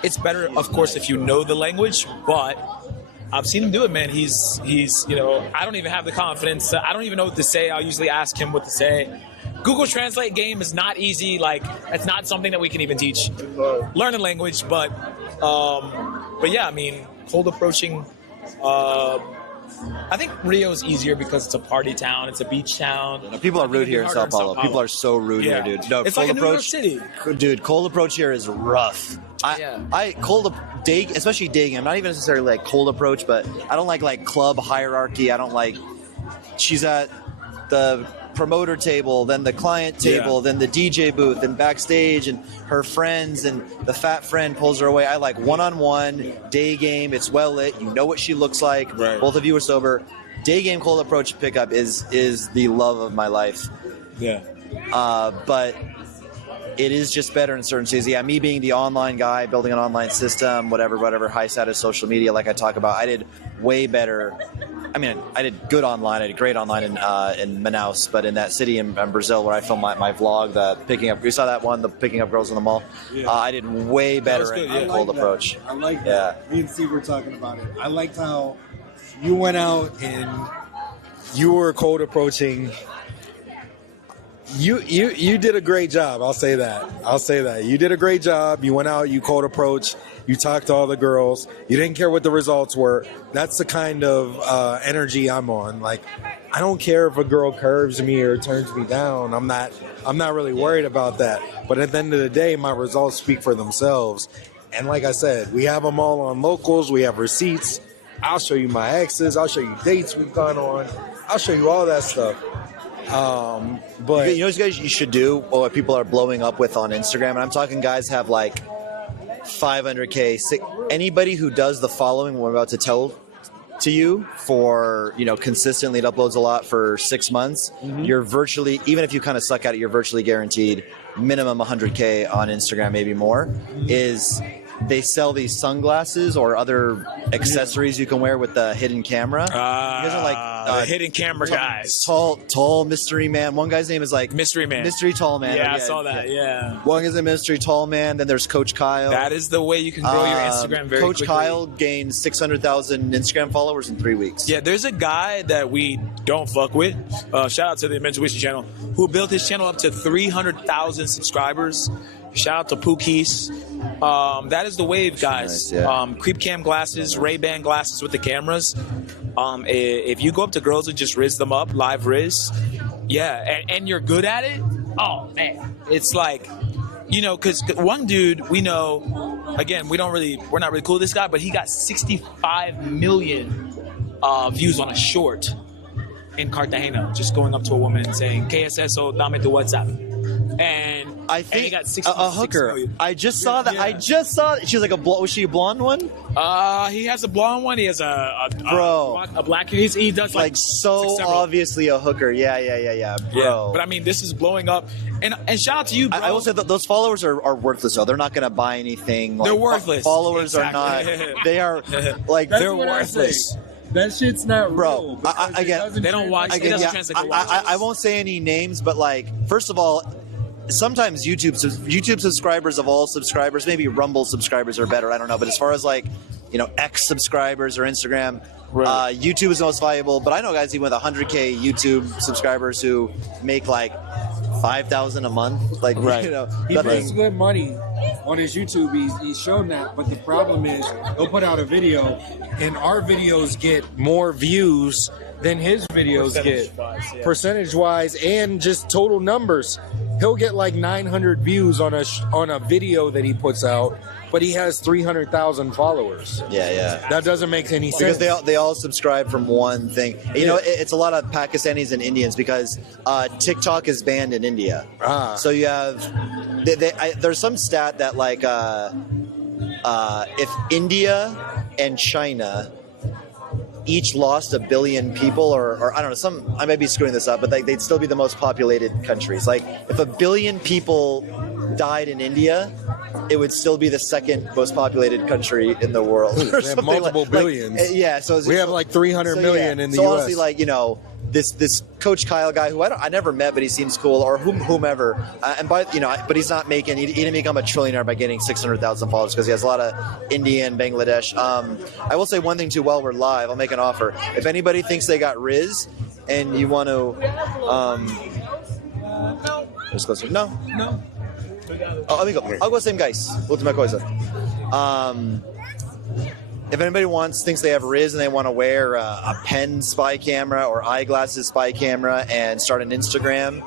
it's better, of course, if you know the language, but I've seen him do it, man. He's you know, I don't even have the confidence. I don't even know what to say. I'll usually ask him what to say. Google Translate game is not easy. Like, it's not something that we can even teach. Learn a language, but yeah, I mean, cold approaching. I think Rio's easier because it's a party town. It's a beach town. People are rude here in Sao Paulo. People are so rude here, dude. No, it's like a New York City. Dude, cold approach here is rough. Especially dating. I'm not even necessarily like cold approach, but I don't like club hierarchy. I don't like. She's at the promoter table, then the client table, then the DJ booth, and backstage, and her friends, and the fat friend pulls her away. I like one-on-one, day game. It's well lit. You know what she looks like. Right. Both of you are sober. Day game cold approach pickup is the love of my life. Yeah. But it is just better in certain cities. Yeah, me being the online guy, building an online system, whatever, high status social media, like I talk about, I did way better. I mean, I did good online. I did great online in Manaus, but in that city in Brazil where I filmed my vlog, the picking up, you saw that one, the picking up girls in the mall. Yeah. I did way better in cold approach. I like that. Me and Steve were talking about it. I liked how you went out and you were cold approaching. You did a great job. I'll say that. You did a great job. You went out, you cold approach, you talked to all the girls. You didn't care what the results were. That's the kind of energy I'm on. Like, I don't care if a girl curves me or turns me down. I'm not really worried about that. But at the end of the day, my results speak for themselves. And like I said, we have them all on locals. We have receipts. I'll show you my exes. I'll show you dates we've gone on. I'll show you all that stuff. But you know what guys you should do, or what people are blowing up with on Instagram, and I'm talking guys have like 500K. Anybody who does the following what I'm about to tell to you for, you know, consistently, it uploads a lot for 6 months, you're virtually, even if you kind of suck at it, you're virtually guaranteed minimum 100K on Instagram, maybe more, is they sell these sunglasses or other accessories you can wear with the hidden camera. You guys are like hidden camera guys. Tall mystery man. One guy's name is like Mystery Man. Mystery Tall Man. Yeah, I saw that. Yeah. One is a Mystery Tall Man. Then there's Coach Kyle. That is the way you can grow your Instagram very Coach quickly. Kyle gained 600,000 Instagram followers in 3 weeks. Yeah, there's a guy that we don't fuck with. Shout out to the Intuition channel, who built his channel up to 300,000 subscribers. Shout out to Pookies. That is the wave, guys. Nice, yeah. Creep cam glasses, Ray-Ban glasses with the cameras. If you go up to girls and just riz them up, live riz, and you're good at it, oh man, it's like, you know, because one dude we know, again, we're not really cool with this guy, but he got 65 million views on a short in Cartagena, just going up to a woman and saying, ¿Qué es eso? Dame tu WhatsApp. And I think he got a hooker. million. I just saw that. I just saw that. She was like was she a blonde one? He has a blonde one. He has a black. He does like so obviously a hooker. Yeah, bro. Yeah, but I mean, this is blowing up. And shout out to you, bro. I will say that those followers are worthless. Though they're not going to buy anything. Like, they're worthless. Followers are not. They are like they're worthless. That shit's not real. Bro, again, they don't watch. It doesn't translate to watch. I won't say any names, but like, first of all, sometimes YouTube subscribers of all subscribers, maybe Rumble subscribers are better. I don't know, but as far as like, you know, X subscribers or Instagram, right. YouTube is the most valuable. But I know guys even with 100K YouTube subscribers who make like 5,000 a month. Like, Right. you know, He nothing. makes good money on his YouTube. He's shown that, but the problem is he'll put out a video, and our videos get more views than his videos get, percentage-wise, and just total numbers. He'll get like 900 views on a video that he puts out, but he has 300,000 followers. Yeah. That doesn't make any sense. Because they all subscribe from one thing. You know, it's a lot of Pakistanis and Indians because TikTok is banned in India. So you have there's some stat that like if India and China each lost 1 billion people, or I don't know, I may be screwing this up, but they'd still be the most populated countries. Like if 1 billion people died in India, it would still be the second most populated country in the world. We have multiple billions. Yeah, so we have like 300 million in the so U.S. honestly, like, you know, this Coach Kyle guy who I never met, but he seems cool, or whomever, but he's not making. He didn't become a trillionaire by getting 600,000 followers because he has a lot of India and Bangladesh. I will say one thing too. While we're live, I'll make an offer. If anybody thinks they got Riz, and you want to, just closer. No. Oh, amigo, algo assim, guys. Última coisa. If anybody thinks they have Riz and they want to wear a pen spy camera or eyeglasses spy camera and start an Instagram,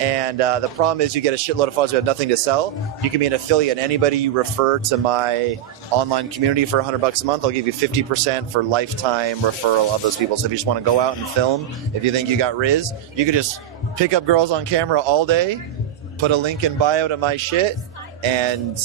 and the problem is you get a shitload of followers who have nothing to sell, you can be an affiliate. Anybody you refer to my online community for $100 a month, I'll give you 50% for lifetime referral of those people. So if you just want to go out and film, if you think you got Riz, you could just pick up girls on camera all day, put a link in bio to my shit, and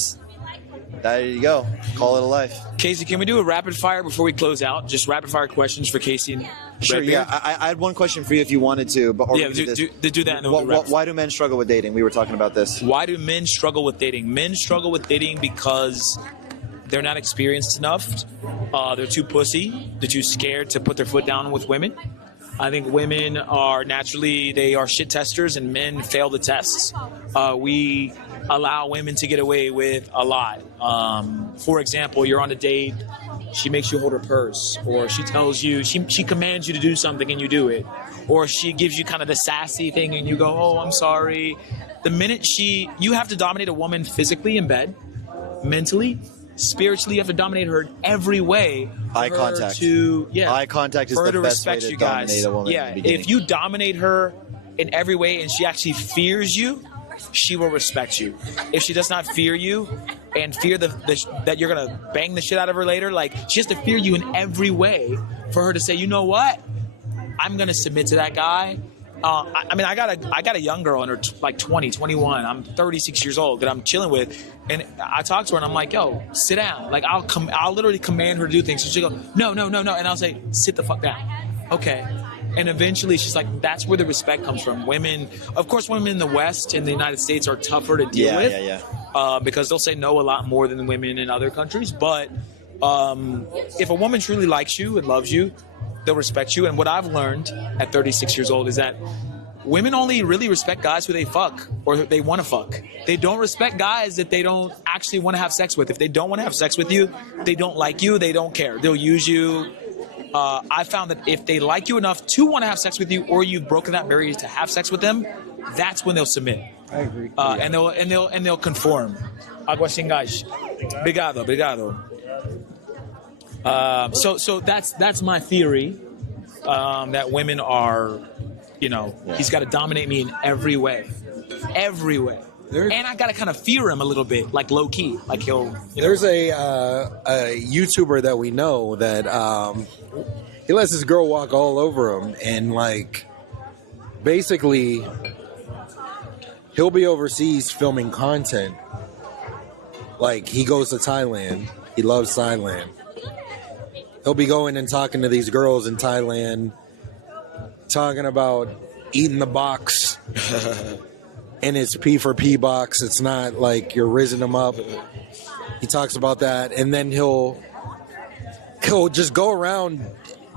there you go. Call it a life. Casey, can we do a rapid fire before we close out? Just rapid fire questions for Casey and Sure, Redbeard? yeah. I had one question for you if you wanted to. But Yeah, do that. And then we'll do rapid why do men struggle with dating? We were talking about this. Why do men struggle with dating? Men struggle with dating because they're not experienced enough. They're too pussy. They're too scared to put their foot down with women. I think women are they are shit testers, and men fail the tests. We allow women to get away with a lot. For example, you're on a date, she makes you hold her purse, or she tells you, she commands you to do something and you do it, or she gives you kind of the sassy thing and you go, oh, I'm sorry. The minute you have to dominate a woman physically in bed, mentally, spiritually, you have to dominate her in every way. Eye contact. Eye contact is the best way to dominate a woman. Yeah, in the beginning. if you dominate her in every way and she actually fears you, she will respect you. If she does not fear you and fear that you're going to bang the shit out of her later, like, she has to fear you in every way for her to say, you know what? I'm going to submit to that guy. I got a young girl in her like 20, 21. I'm 36 years old that I'm chilling with, and I talk to her and I'm like, yo, sit down. Like, I'll literally command her to do things. So she'll go, no, and I'll say, sit the fuck down. Okay. And eventually she's like, that's where the respect comes from. Women, of course, women in the West, in the United States, are tougher to deal with. Because they'll say no a lot more than women in other countries. But if a woman truly likes you and loves you, they'll respect you. And what I've learned at 36 years old is that women only really respect guys who they fuck or who they want to fuck. They don't respect guys that they don't actually want to have sex with. If they don't want to have sex with you, they don't like you, they don't care. They'll use you. I found that if they like you enough to want to have sex with you, or you've broken that barrier to have sex with them, that's when they'll submit. I agree. And they'll conform. Água sem gás. Obrigado. So that's my theory. That women are, he's got to dominate me in every way. And I got to kind of fear him a little bit, like low key, like he'll. There's a YouTuber that we know that he lets this girl walk all over him, and like basically he'll be overseas filming content. Like, he goes to Thailand. He loves Thailand. He'll be going and talking to these girls in Thailand, talking about eating the box. And it's P for P box. It's not like you're rizzing them up. He talks about that, and then he'll just go around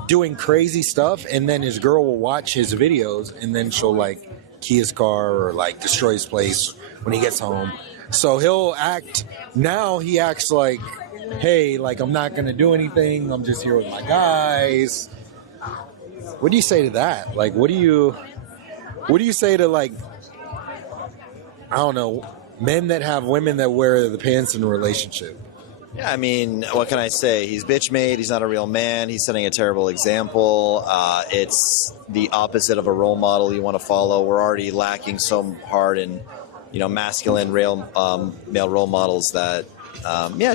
doing crazy stuff, and then his girl will watch his videos, and then she'll like key his car or like destroy his place when he gets home. So he acts like, hey, like, I'm not gonna do anything. I'm just here with my guys. What do you say to that? Like, what do you say to like I don't know, men that have women that wear the pants in a relationship. Yeah, I mean, what can I say? He's bitch made. He's not a real man. He's setting a terrible example. It's the opposite of a role model you want to follow. We're already lacking so hard in, masculine male role models that,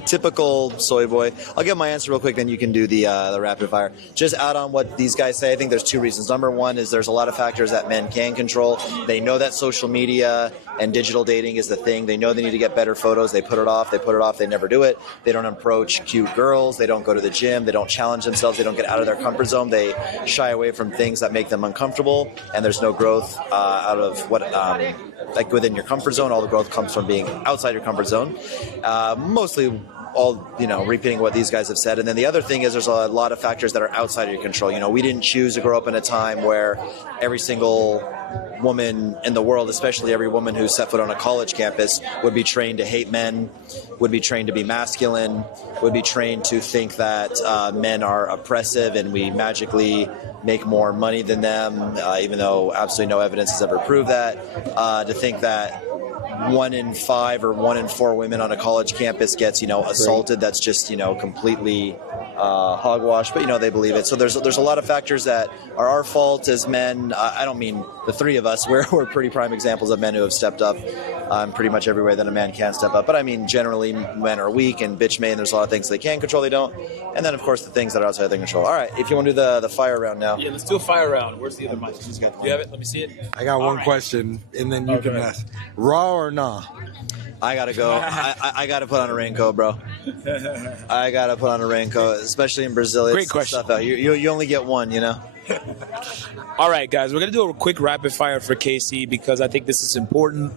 typical soy boy. I'll get my answer real quick, then you can do the rapid fire. Just out on what these guys say, I think there's two reasons. Number one is there's a lot of factors that men can control. They know that social media and digital dating is the thing. They know they need to get better photos. They put it off. They never do it. They don't approach cute girls. They don't go to the gym. They don't challenge themselves. They don't get out of their comfort zone. They shy away from things that make them uncomfortable, and there's no growth out of what like within your comfort zone. All the growth comes from being outside your comfort zone. Mostly all, repeating what these guys have said. And then the other thing is there's a lot of factors that are outside of your control. We didn't choose to grow up in a time where every single woman in the world, especially every woman who set foot on a college campus, would be trained to hate men, would be trained to be masculine, would be trained to think that men are oppressive and we magically make more money than them, even though absolutely no evidence has ever proved that, to think that 1 in 5 or 1 in 4 women on a college campus gets, assaulted. That's just, completely hogwash, but, they believe it. So there's a lot of factors that are our fault as men. I don't mean the three of us. We're pretty prime examples of men who have stepped up pretty much every way that a man can step up. But I mean, generally, men are weak and bitch made, and there's a lot of things they can control, they don't. And then, of course, the things that are outside their control. All right, if you want to do the fire round now. Yeah, let's do a fire round. Where's the other mic? Do you have it? Let me see it. I got one question, and then you can ask. Raw or nah? I gotta go. I gotta put on a raincoat, bro. I gotta put on a raincoat, especially in Brazil. Great question. Stuff out. You only get one, All right, guys, we're gonna do a quick rapid fire for Casey because I think this is important,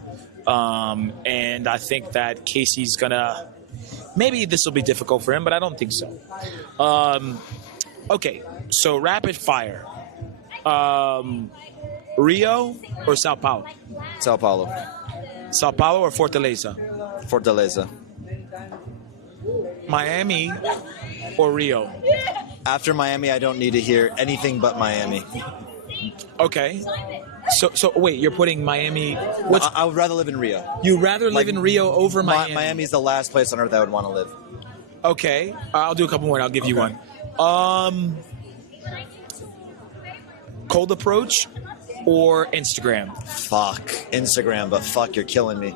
and I think that Casey's gonna. Maybe this will be difficult for him, but I don't think so. Okay, so rapid fire. Rio or Sao Paulo? Sao Paulo. Sao Paulo or Fortaleza? Fortaleza. Miami or Rio? After Miami, I don't need to hear anything but Miami. Okay. So wait, you're putting Miami... I would rather live in Rio. You'd rather live in Rio over Miami? Miami's the last place on earth I would want to live. Okay. I'll do a couple more and I'll give you one. Cold approach or Instagram? Fuck. Instagram, but fuck, you're killing me.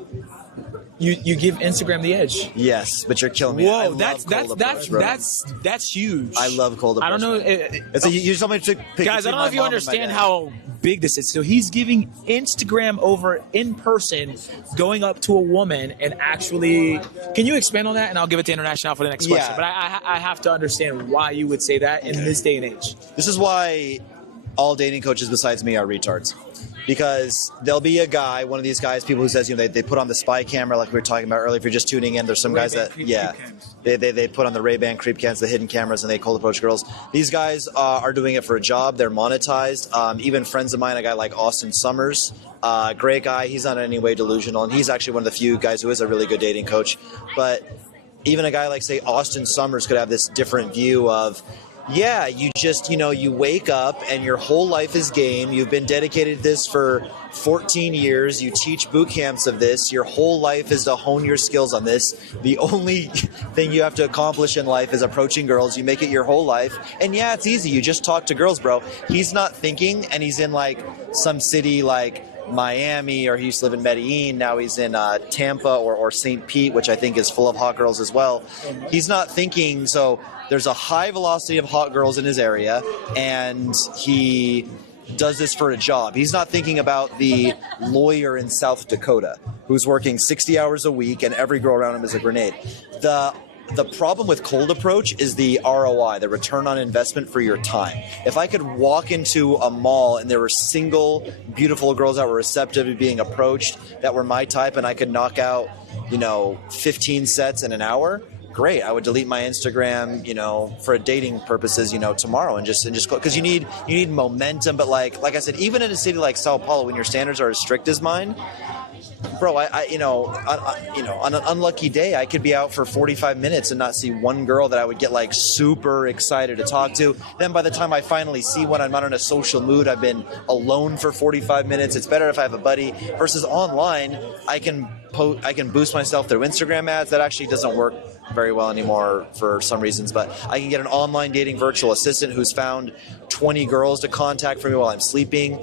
You give Instagram the edge. Yes, but you're killing me. Whoa, that's huge. I love cold approach. I don't know. You just want me to pick guys, I don't know if you understand how big this is. So he's giving Instagram over in person, going up to a woman and actually. Can you expand on that? And I'll give it to International for the next question. But I have to understand why you would say that in this day and age. This is why all dating coaches besides me are retards. Because there'll be a guy, one of these guys, people who says, they put on the spy camera like we were talking about earlier. If you're just tuning in, there's some guys that, they put on the Ray-Ban creep cams, the hidden cameras, and they cold approach girls. These guys are doing it for a job. They're monetized. Even friends of mine, a guy like Austin Summers, great guy. He's not in any way delusional, and he's actually one of the few guys who is a really good dating coach. But even a guy like, say, Austin Summers could have this different view of, yeah, you just, you wake up and your whole life is game. You've been dedicated to this for 14 years. You teach boot camps of this. Your whole life is to hone your skills on this. The only thing you have to accomplish in life is approaching girls. You make it your whole life. And yeah, it's easy. You just talk to girls, bro. He's not thinking, and he's in like some city like Miami, or he used to live in Medellin. Now he's in Tampa or St. Pete, which I think is full of hot girls as well. He's not thinking, so there's a high velocity of hot girls in his area, and he does this for a job. He's not thinking about the lawyer in South Dakota who's working 60 hours a week and every girl around him is a grenade. The problem with cold approach is the ROI, the return on investment for your time. If I could walk into a mall and there were single, beautiful girls that were receptive to being approached that were my type, and I could knock out, 15 sets in an hour, great. I would delete my Instagram, for dating purposes, tomorrow and just because you need momentum. But like I said, even in a city like Sao Paulo, when your standards are as strict as mine, bro, on an unlucky day, I could be out for 45 minutes and not see one girl that I would get like super excited to talk to. Then by the time I finally see one, I'm not in a social mood. I've been alone for 45 minutes. It's better if I have a buddy. Versus online, I can boost myself through Instagram ads. That actually doesn't work very well anymore for some reasons, but I can get an online dating virtual assistant who's found 20 girls to contact for me while I'm sleeping,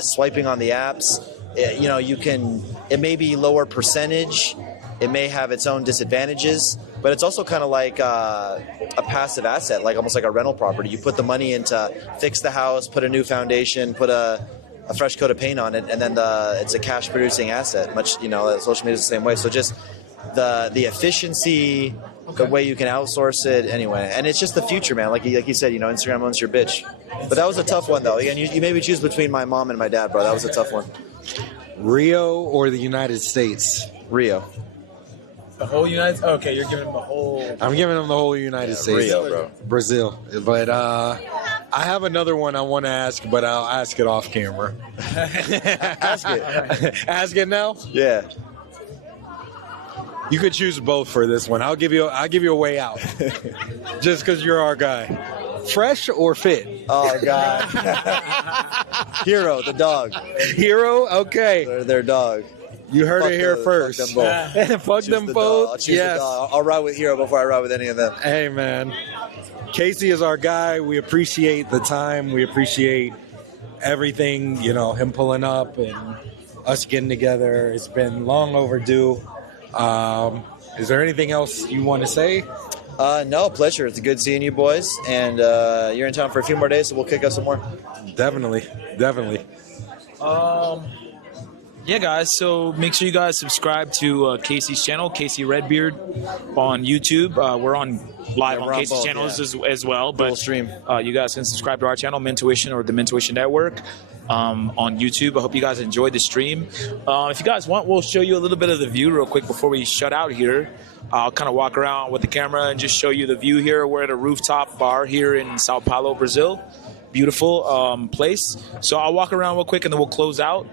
swiping on the apps. It may be lower percentage, it may have its own disadvantages, but it's also kind of like a passive asset, like almost like a rental property. You put the money in to fix the house, put a new foundation, put a fresh coat of paint on it, and then it's a cash producing asset. Social media is the same way. So just the efficiency, the way you can outsource it, anyway, and it's just the future, man. Like you said, Instagram owns your bitch. But that was a tough one, though. Again, you maybe choose between my mom and my dad, bro. That was a tough one. Rio or the United States? Rio. The whole United. Okay, you're giving them the whole. I'm giving them the whole United States. Rio, bro. Brazil. But I have another one I want to ask, but I'll ask it off camera. Ask it. Ask it now? Yeah. You could choose both for this one. I'll give you a way out. Just because you're our guy. Fresh or fit? Oh God. Hero, the dog. Hero? Okay. Their dog. You heard Fuck it here those, first. fuck them both. Fuck Choose them the both. dog. I'll choose Yes. the dog. I'll ride with Hero before I ride with any of them. Hey, man. Casey is our guy. We appreciate the time. We appreciate everything, him pulling up and us getting together. It's been long overdue. Is there anything else you want to say? No, pleasure. It's good seeing you boys. And you're in town for a few more days, so we'll kick up some more. Definitely. Yeah, guys. So make sure you guys subscribe to Casey's channel, Casey Redbeard, on YouTube. We're on live on Casey's channels as well. But stream. You guys can subscribe to our channel, Mentuition or the Mentuition Network, on YouTube. I hope you guys enjoyed the stream. If you guys want, we'll show you a little bit of the view real quick before we shut out here. I'll kind of walk around with the camera and just show you the view here. We're at a rooftop bar here in São Paulo, Brazil. Beautiful place. So I'll walk around real quick and then we'll close out.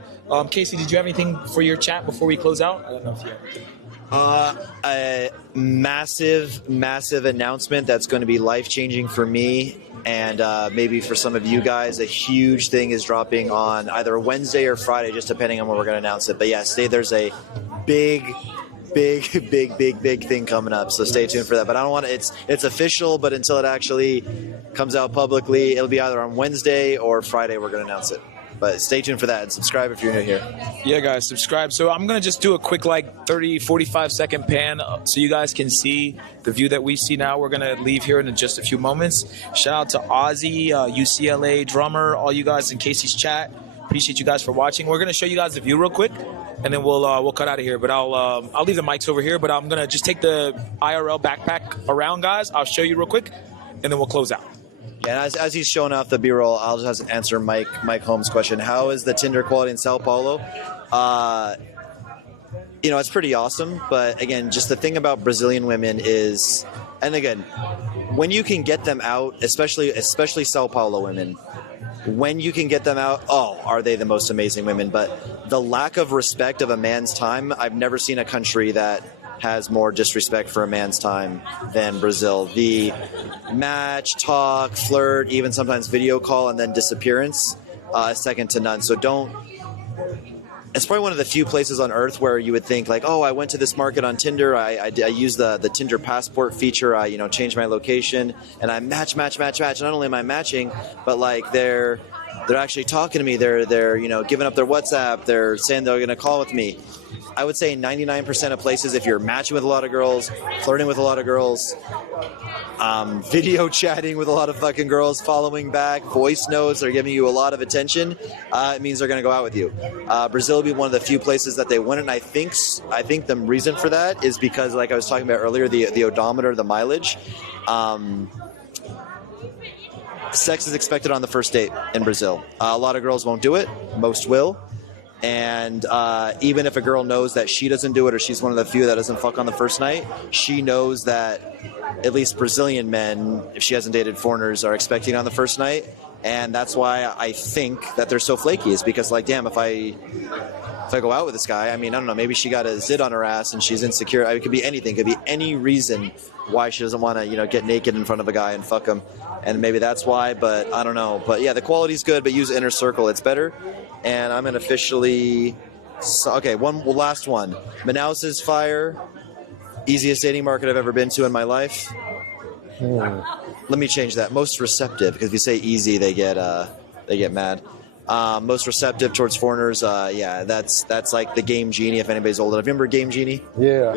Casey, did you have anything for your chat before we close out? I don't know if you have. A massive announcement that's going to be life-changing for me and maybe for some of you guys. A huge thing is dropping on either Wednesday or Friday, just depending on when we're going to announce it. But yeah, there's a big thing coming up, so stay tuned for that. But I don't want to, it's official, but until it actually comes out publicly, it'll be either on Wednesday or Friday we're going to announce it. But stay tuned for that and subscribe if you're new here. Yeah, guys, subscribe. So I'm going to just do a quick 45 second pan so you guys can see the view that we see now. We're going to leave here in just a few moments. Shout out to Ozzy, UCLA drummer, all you guys in Casey's chat. Appreciate you guys for watching. We're going to show you guys the view real quick, and then we'll cut out of here. But I'll leave the mics over here, but I'm going to just take the IRL backpack around, guys. I'll show you real quick, and then we'll close out. Yeah, and as he's showing off the B-roll, I'll just answer Mike Holmes' question. How is the Tinder quality in Sao Paulo? It's pretty awesome. But again, just the thing about Brazilian women is, and again, when you can get them out, especially Sao Paulo women, when you can get them out, are they the most amazing women? But the lack of respect of a man's time, I've never seen a country that has more disrespect for a man's time than Brazil. The match, talk, flirt, even sometimes video call, and then disappearance is second to none. So it's probably one of the few places on earth where you would think I went to this market on Tinder. I used the Tinder passport feature. I changed my location and I match. Not only am I matching, but they're actually talking to me. They're giving up their WhatsApp. They're saying they're going to call with me. I would say 99% of places, if you're matching with a lot of girls, flirting with a lot of girls, video chatting with a lot of fucking girls, following back, voice notes, they're giving you a lot of attention, it means they're going to go out with you. Brazil would be one of the few places that they wouldn't. I think the reason for that is because, like I was talking about earlier, the odometer, the mileage. Sex is expected on the first date in Brazil. A lot of girls won't do it. Most will. And even if a girl knows that she doesn't do it, or she's one of the few that doesn't fuck on the first night, she knows that at least Brazilian men, if she hasn't dated foreigners, are expecting on the first night. And that's why I think that they're so flaky, is because damn, if I if I go out with this guy, I mean, I don't know, maybe she got a zit on her ass and she's insecure. It could be anything. It could be any reason why she doesn't want to, get naked in front of a guy and fuck him. And maybe that's why, but I don't know. But yeah, the quality's good, but use Inner Circle. It's better. And I'm going to officially... Okay, last one. Manaus is fire. Easiest dating market I've ever been to in my life. Let me change that. Most receptive, because if you say easy, they get mad. Most receptive towards foreigners. That's like the Game Genie. If anybody's old enough, remember Game Genie? Yeah.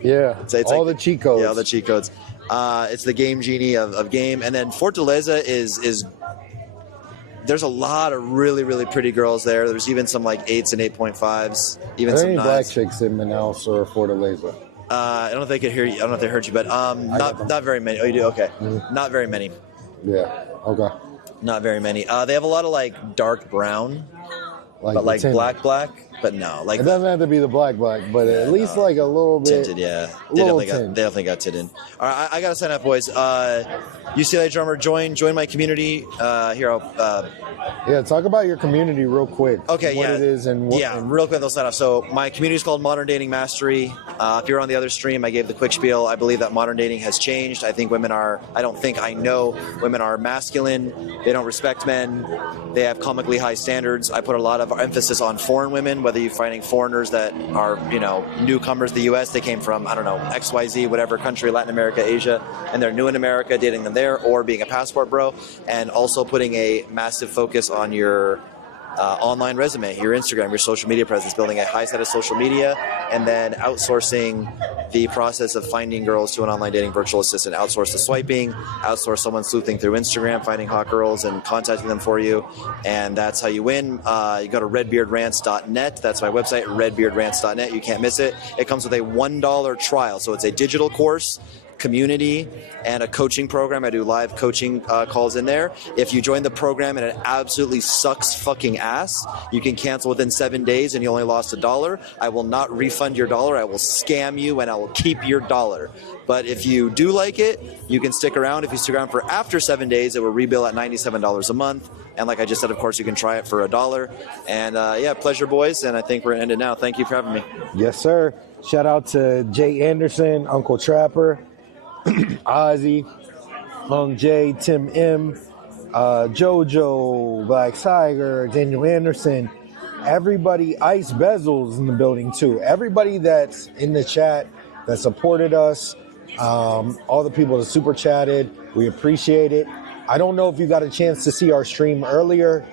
It's all like the cheat codes. Yeah, all the cheat codes. It's the Game Genie of game. And then Fortaleza is. There's a lot of really, really pretty girls there. There's even some like 8s and 8.5s. Even Are some there any 9s. black chicks in Manaus or Fortaleza? I don't know if they could hear you. I don't know if they heard you, but not very many. Oh, you do? Okay. Mm-hmm. Not very many. Yeah. Okay. Not very many. They have a lot of like dark brown, but like tinted. black. But no, like It doesn't have to be the black, but at least like a little bit tinted. Yeah, a they little definitely got tinted. All right, I gotta sign up, boys. UCLA drummer, join my community. Here, I'll. Yeah, talk about your community real quick. Okay, what it is and what. Yeah, real quick, they'll sign up. So my community is called Modern Dating Mastery. If you're on the other stream, I gave the quick spiel. I believe that modern dating has changed. I think women are. I know women are masculine. They don't respect men. They have comically high standards. I put a lot of emphasis on foreign women. Whether you're finding foreigners that are newcomers to the U.S., they came from XYZ, whatever country, Latin America, Asia, and they're new in America, dating them there, or being a passport bro, and also putting a massive focus on your online resume, your Instagram, your social media presence, building a high set of social media, and then outsourcing the process of finding girls to an online dating virtual assistant. Outsource the swiping, outsource someone sleuthing through Instagram, finding hot girls and contacting them for you, and that's how you win. You go to redbeardrantz.net. That's my website, redbeardrantz.net. You can't miss it. It comes with a $1 trial, so it's a digital course, community, and a coaching program. I do live coaching calls in there. If you join the program and it absolutely sucks fucking ass, you can cancel within 7 days and you only lost $1. I will not refund your dollar. I will scam you and I will keep your dollar. But if you do like it, you can stick around. If you stick around for after 7 days, it will rebill at $97 a month. And like I just said, of course, you can try it for $1. And pleasure, boys. And I think we're ended now. Thank you for having me. Yes, sir. Shout out to Jay Anderson, Uncle Trapper, Ozzy, Hung J, Tim M, JoJo, Black Tiger, Daniel Anderson, everybody, Ice Bezels in the building too. Everybody that's in the chat that supported us, all the people that super chatted, we appreciate it. I don't know if you got a chance to see our stream earlier.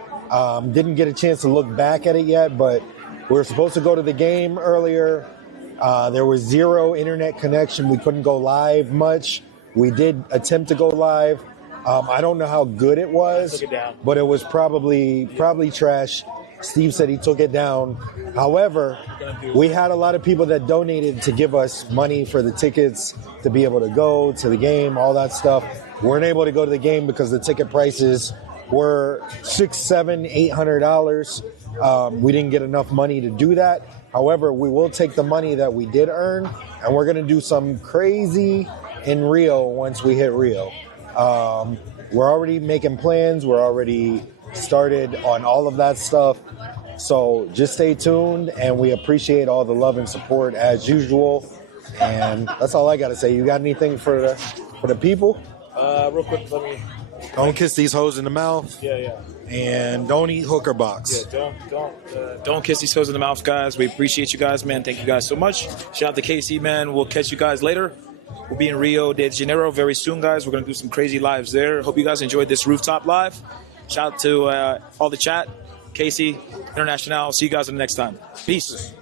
Didn't get a chance to look back at it yet, but we were supposed to go to the game earlier. There was zero internet connection. We couldn't go live much. We did attempt to go live. I don't know how good it was, but it was probably trash. Steve said he took it down. However, we had a lot of people that donated to give us money for the tickets to be able to go to the game, all that stuff. We weren't able to go to the game because the ticket prices were $600, $700, $800. We didn't get enough money to do that. However, we will take the money that we did earn, and we're going to do some crazy in Rio once we hit Rio. We're already making plans. We're already started on all of that stuff. So just stay tuned, and we appreciate all the love and support as usual. And that's all I got to say. You got anything for the people? Real quick, let me... Don't kiss these hoes in the mouth. Yeah. And don't eat hooker box. Yeah, don't kiss these toes in the mouth, guys. We appreciate you guys, man. Thank you guys so much. Shout out to Casey, man. We'll catch you guys later. We'll be in Rio de Janeiro very soon, guys. We're going to do some crazy lives there. Hope you guys enjoyed this rooftop live. Shout out to all the chat. Casey, International. See you guys in the next time. Peace.